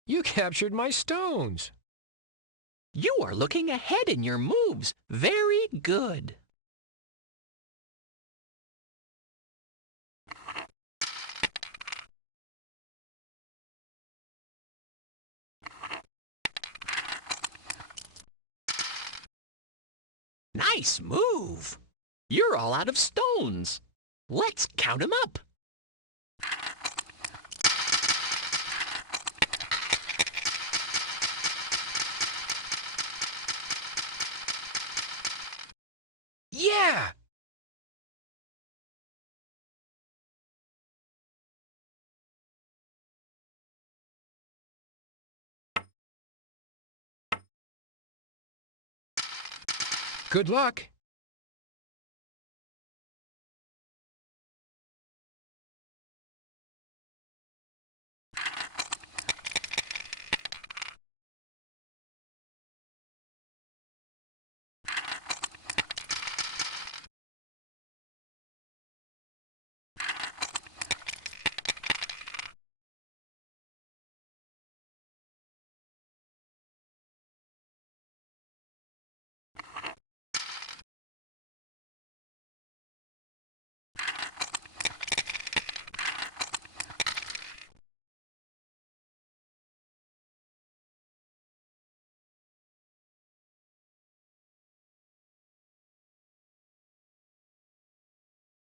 You captured my stones. You are looking ahead in your moves. Very good. Nice move. You're all out of stones. Let's count them up. Yeah! Good luck.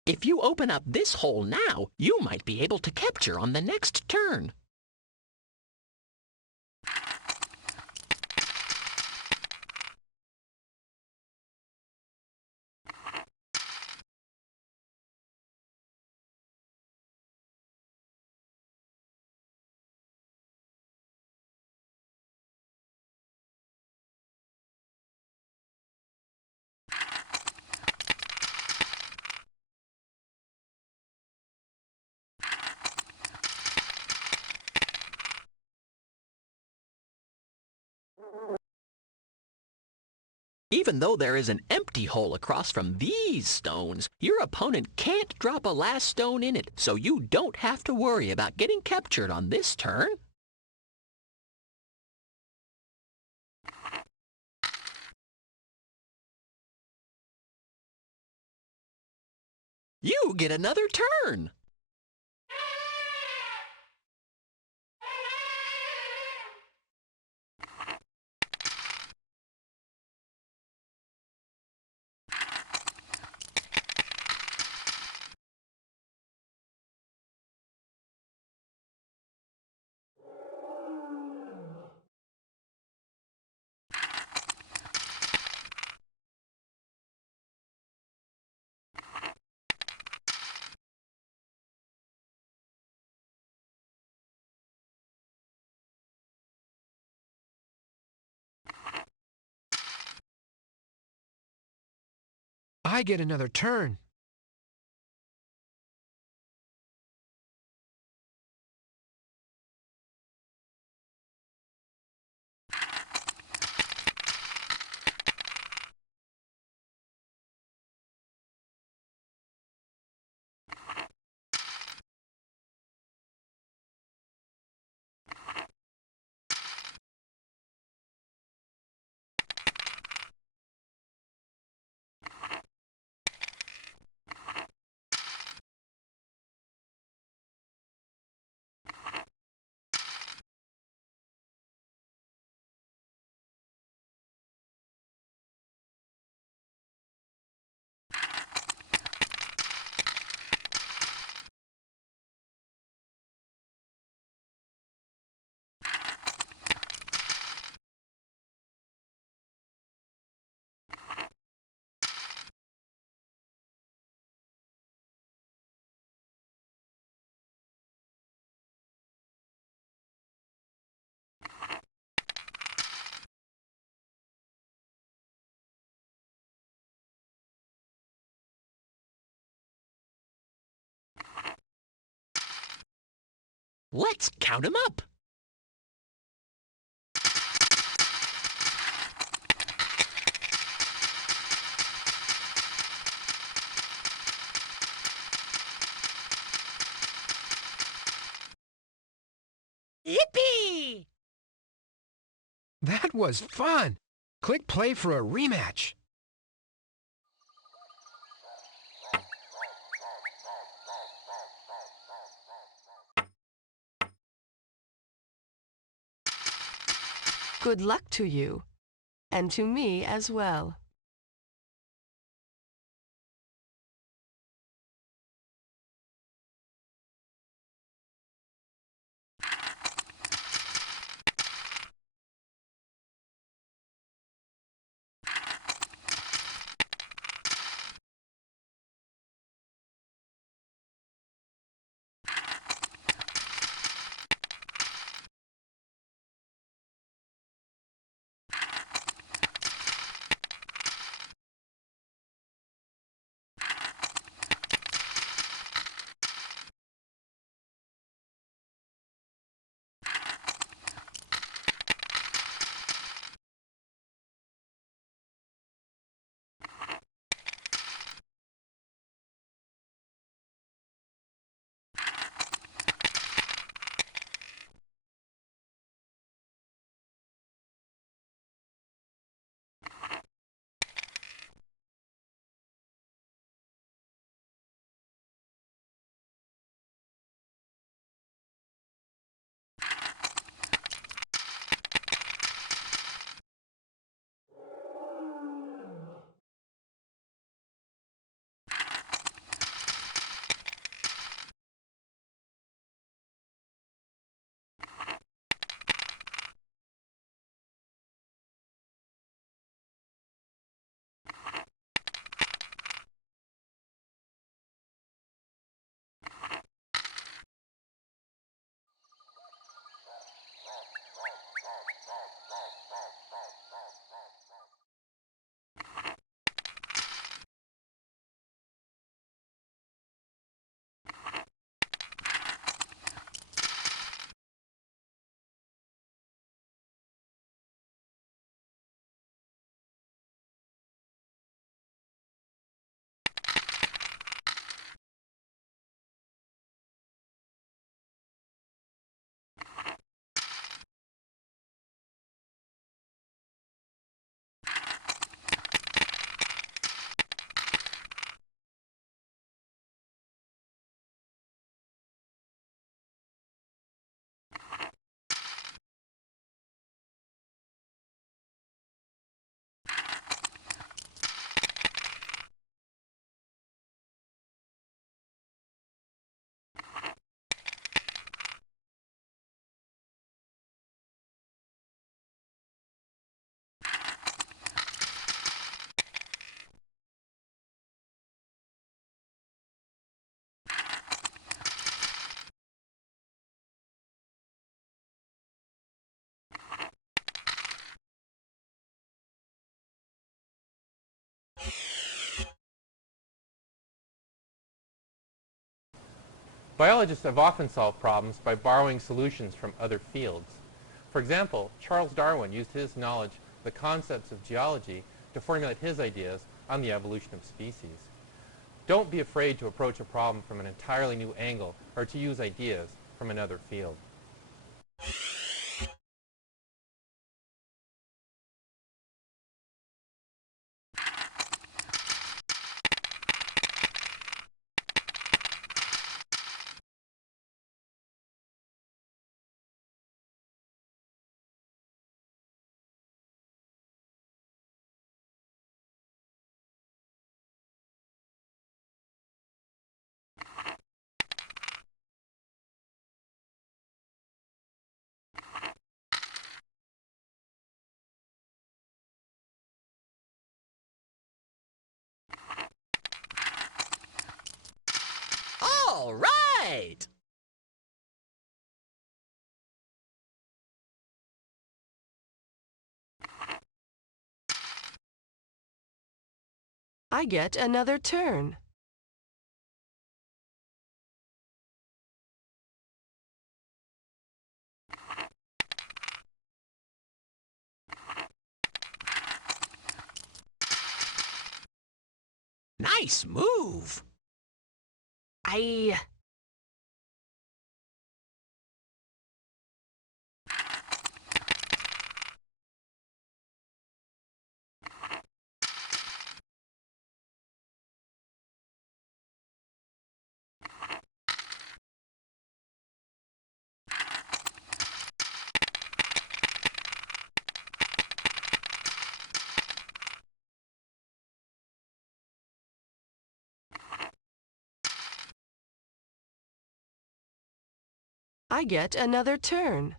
If you open up this hole now, you might be able to capture on the next turn. Even though there is an empty hole across from these stones, your opponent can't drop a last stone in it, so you don't have to worry about getting captured on this turn. You get another turn. I get another turn. Let's count 'em up. Yippee! That was fun. Click play for a rematch. Good luck to you, and to me as well. Biologists have often solved problems by borrowing solutions from other fields. For example, Charles Darwin used his knowledge of the concepts of geology to formulate his ideas on the evolution of species. Don't be afraid to approach a problem from an entirely new angle or to use ideas from another field. All right! I get another turn. Nice move! I get another turn.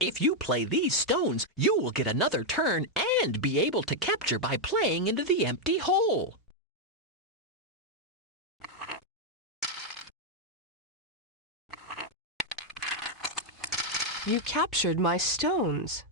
If you play these stones, you will get another turn and be able to capture by playing into the empty hole. You captured my stones.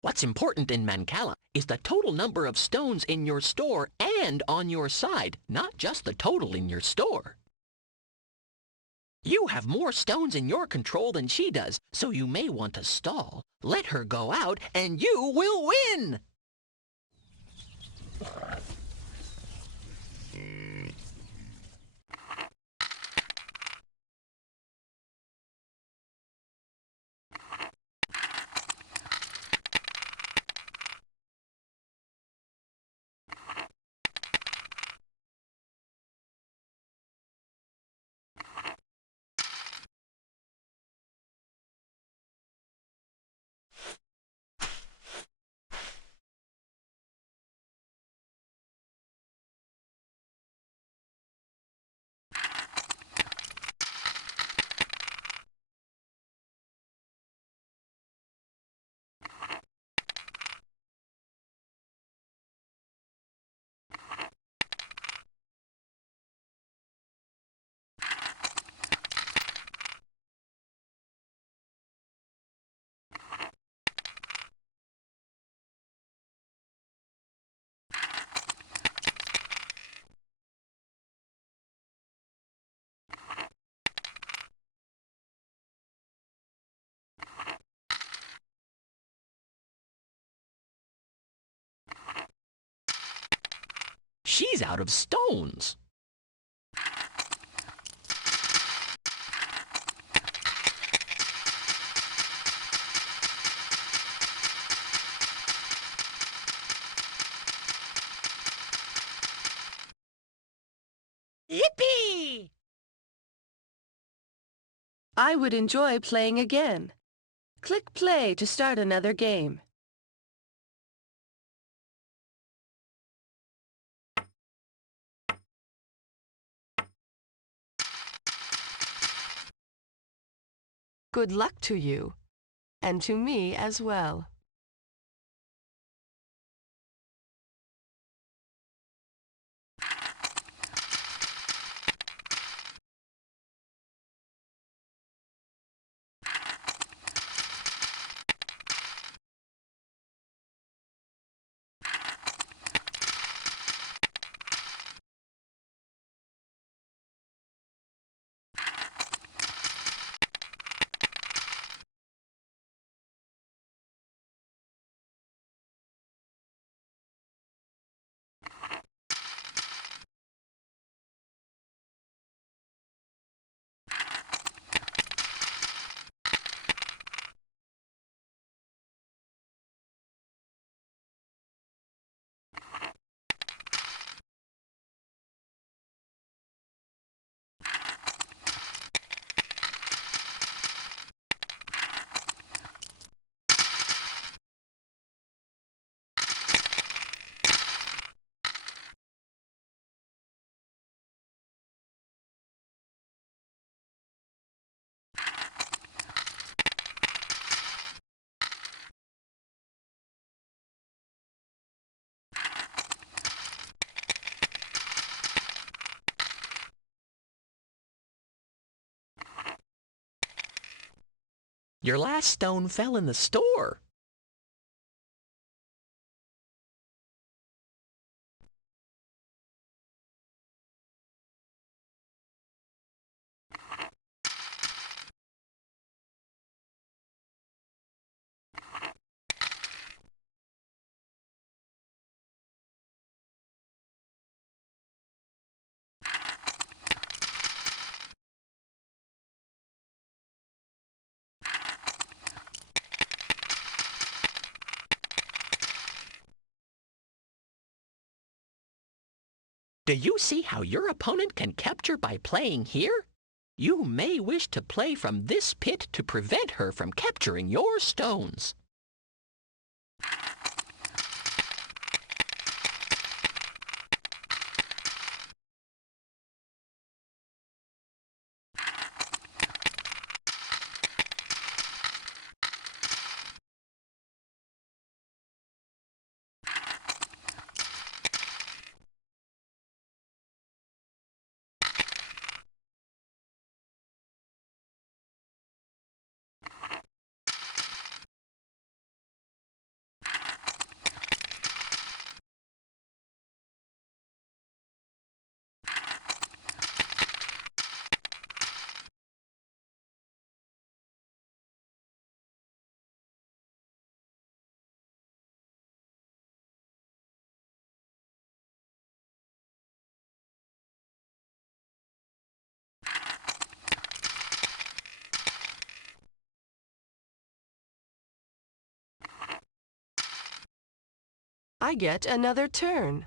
What's important in Mancala is the total number of stones in your store and on your side, not just the total in your store. You have more stones in your control than she does, so you may want to stall. Let her go out, and you will win! She's out of stones. Yippee! I would enjoy playing again. Click play to start another game. Good luck to you, and to me as well. Your last stone fell in the store. Do you see how your opponent can capture by playing here? You may wish to play from this pit to prevent her from capturing your stones. I get another turn.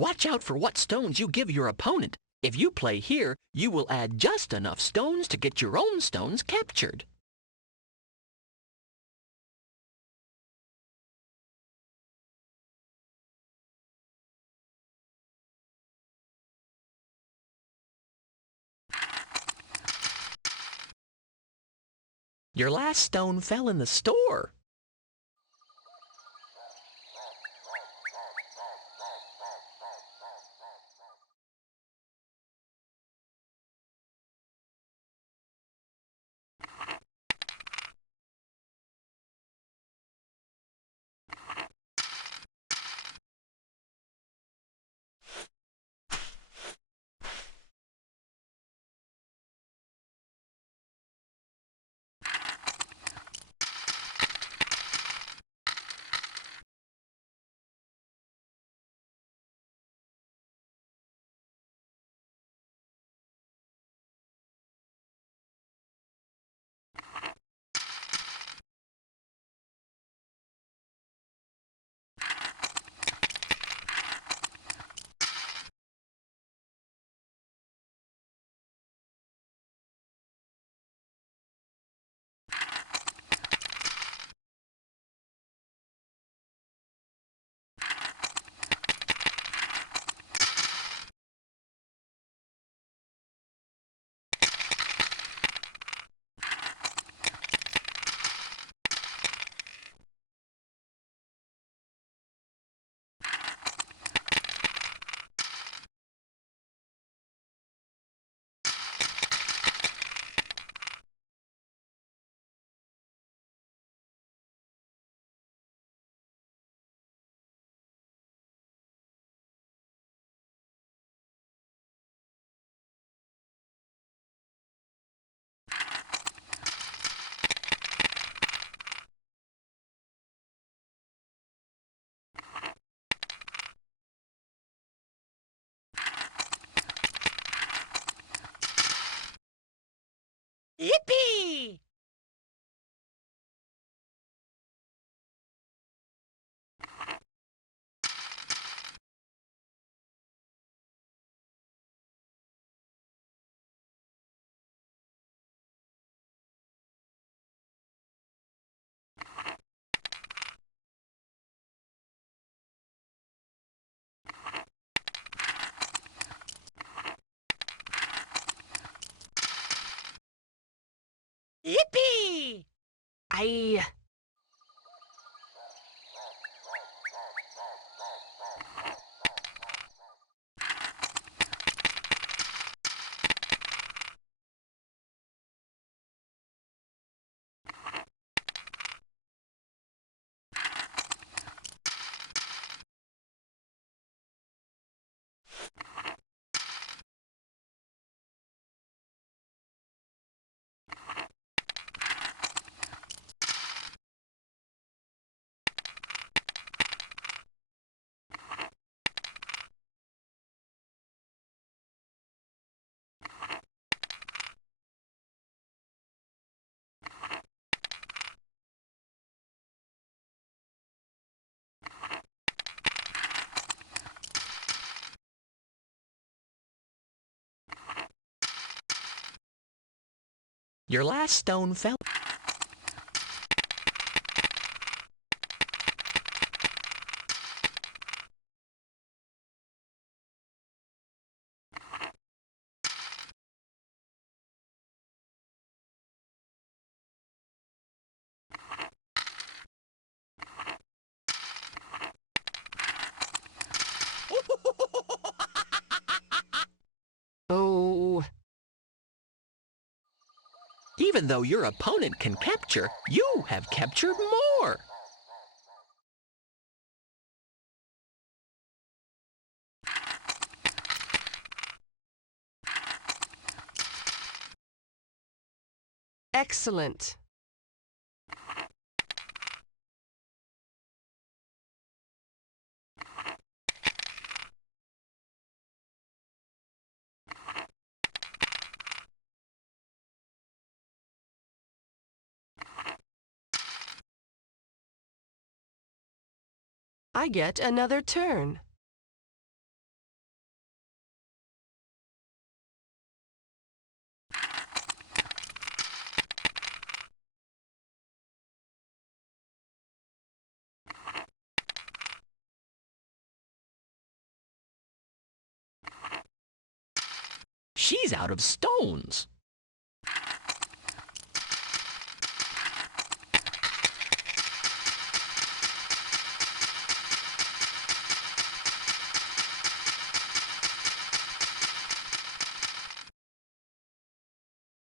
Watch out for what stones you give your opponent. If you play here, you will add just enough stones to get your own stones captured. Your last stone fell in the store. Yippee! Yippee! I... Your last stone fell. Oh... Even though your opponent can capture, you have captured more. Excellent. I get another turn. She's out of stones.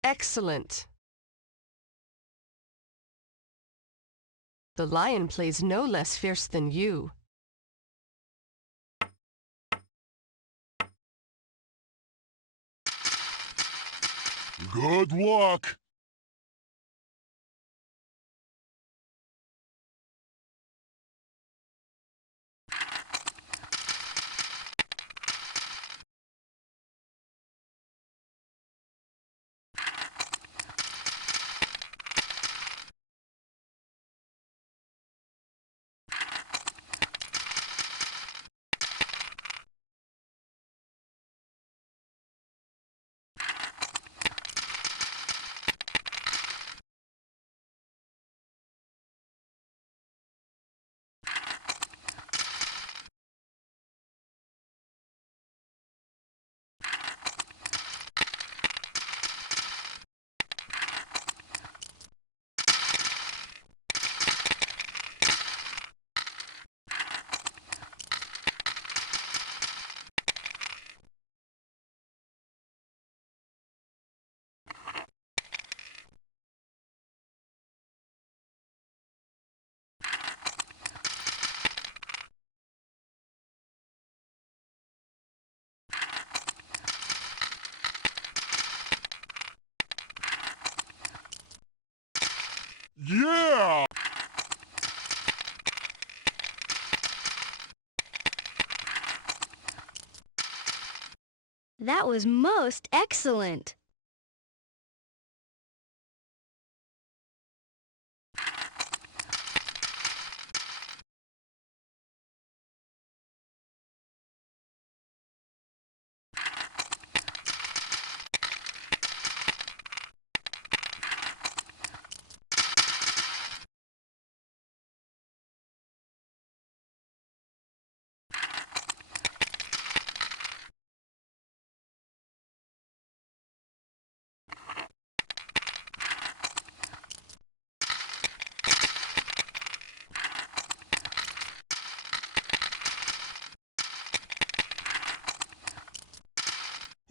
Excellent. The lion plays no less fierce than you. Good luck. Yeah! That was most excellent.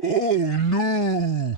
Oh no!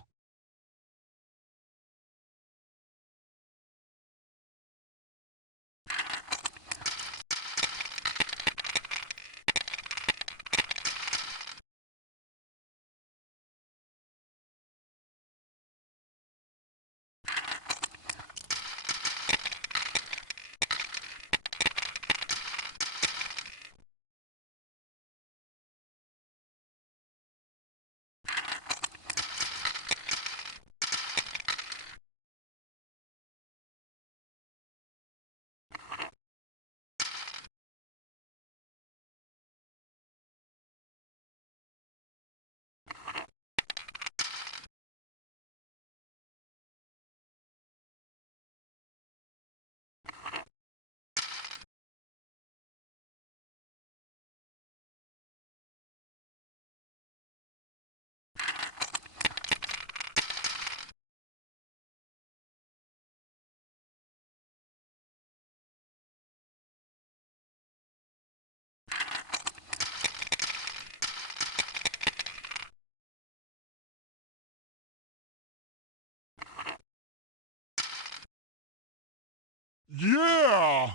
Yeah!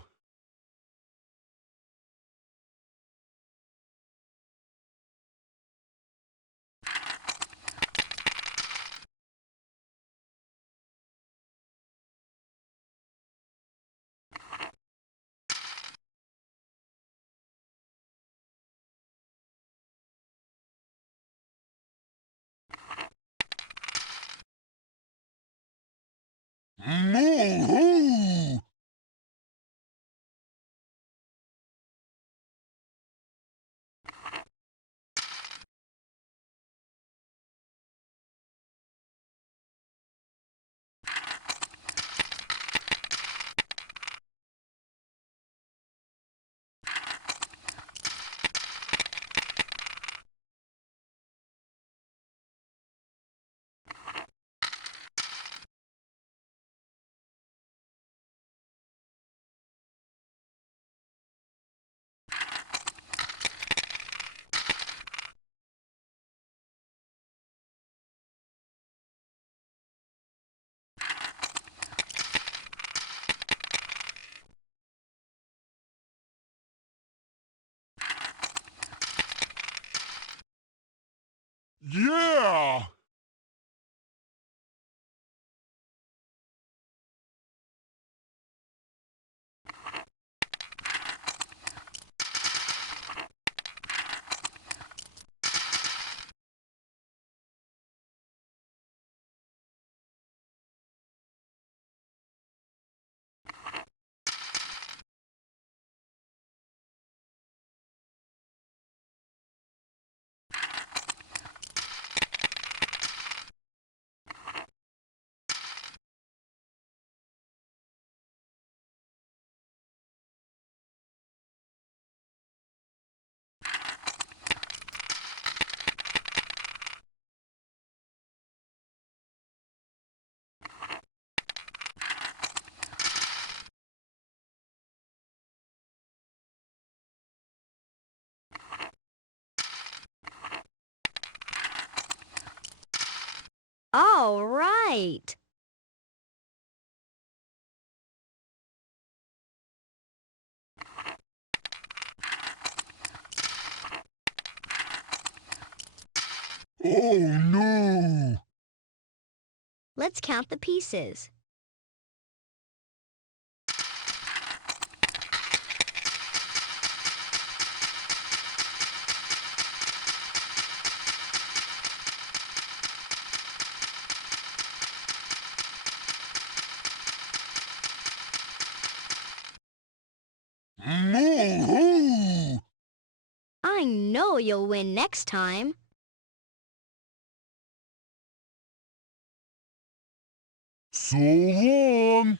Moo-hoo! Yeah! All right. Oh no! Let's count the pieces. Moo-hoo! I know you'll win next time. So long!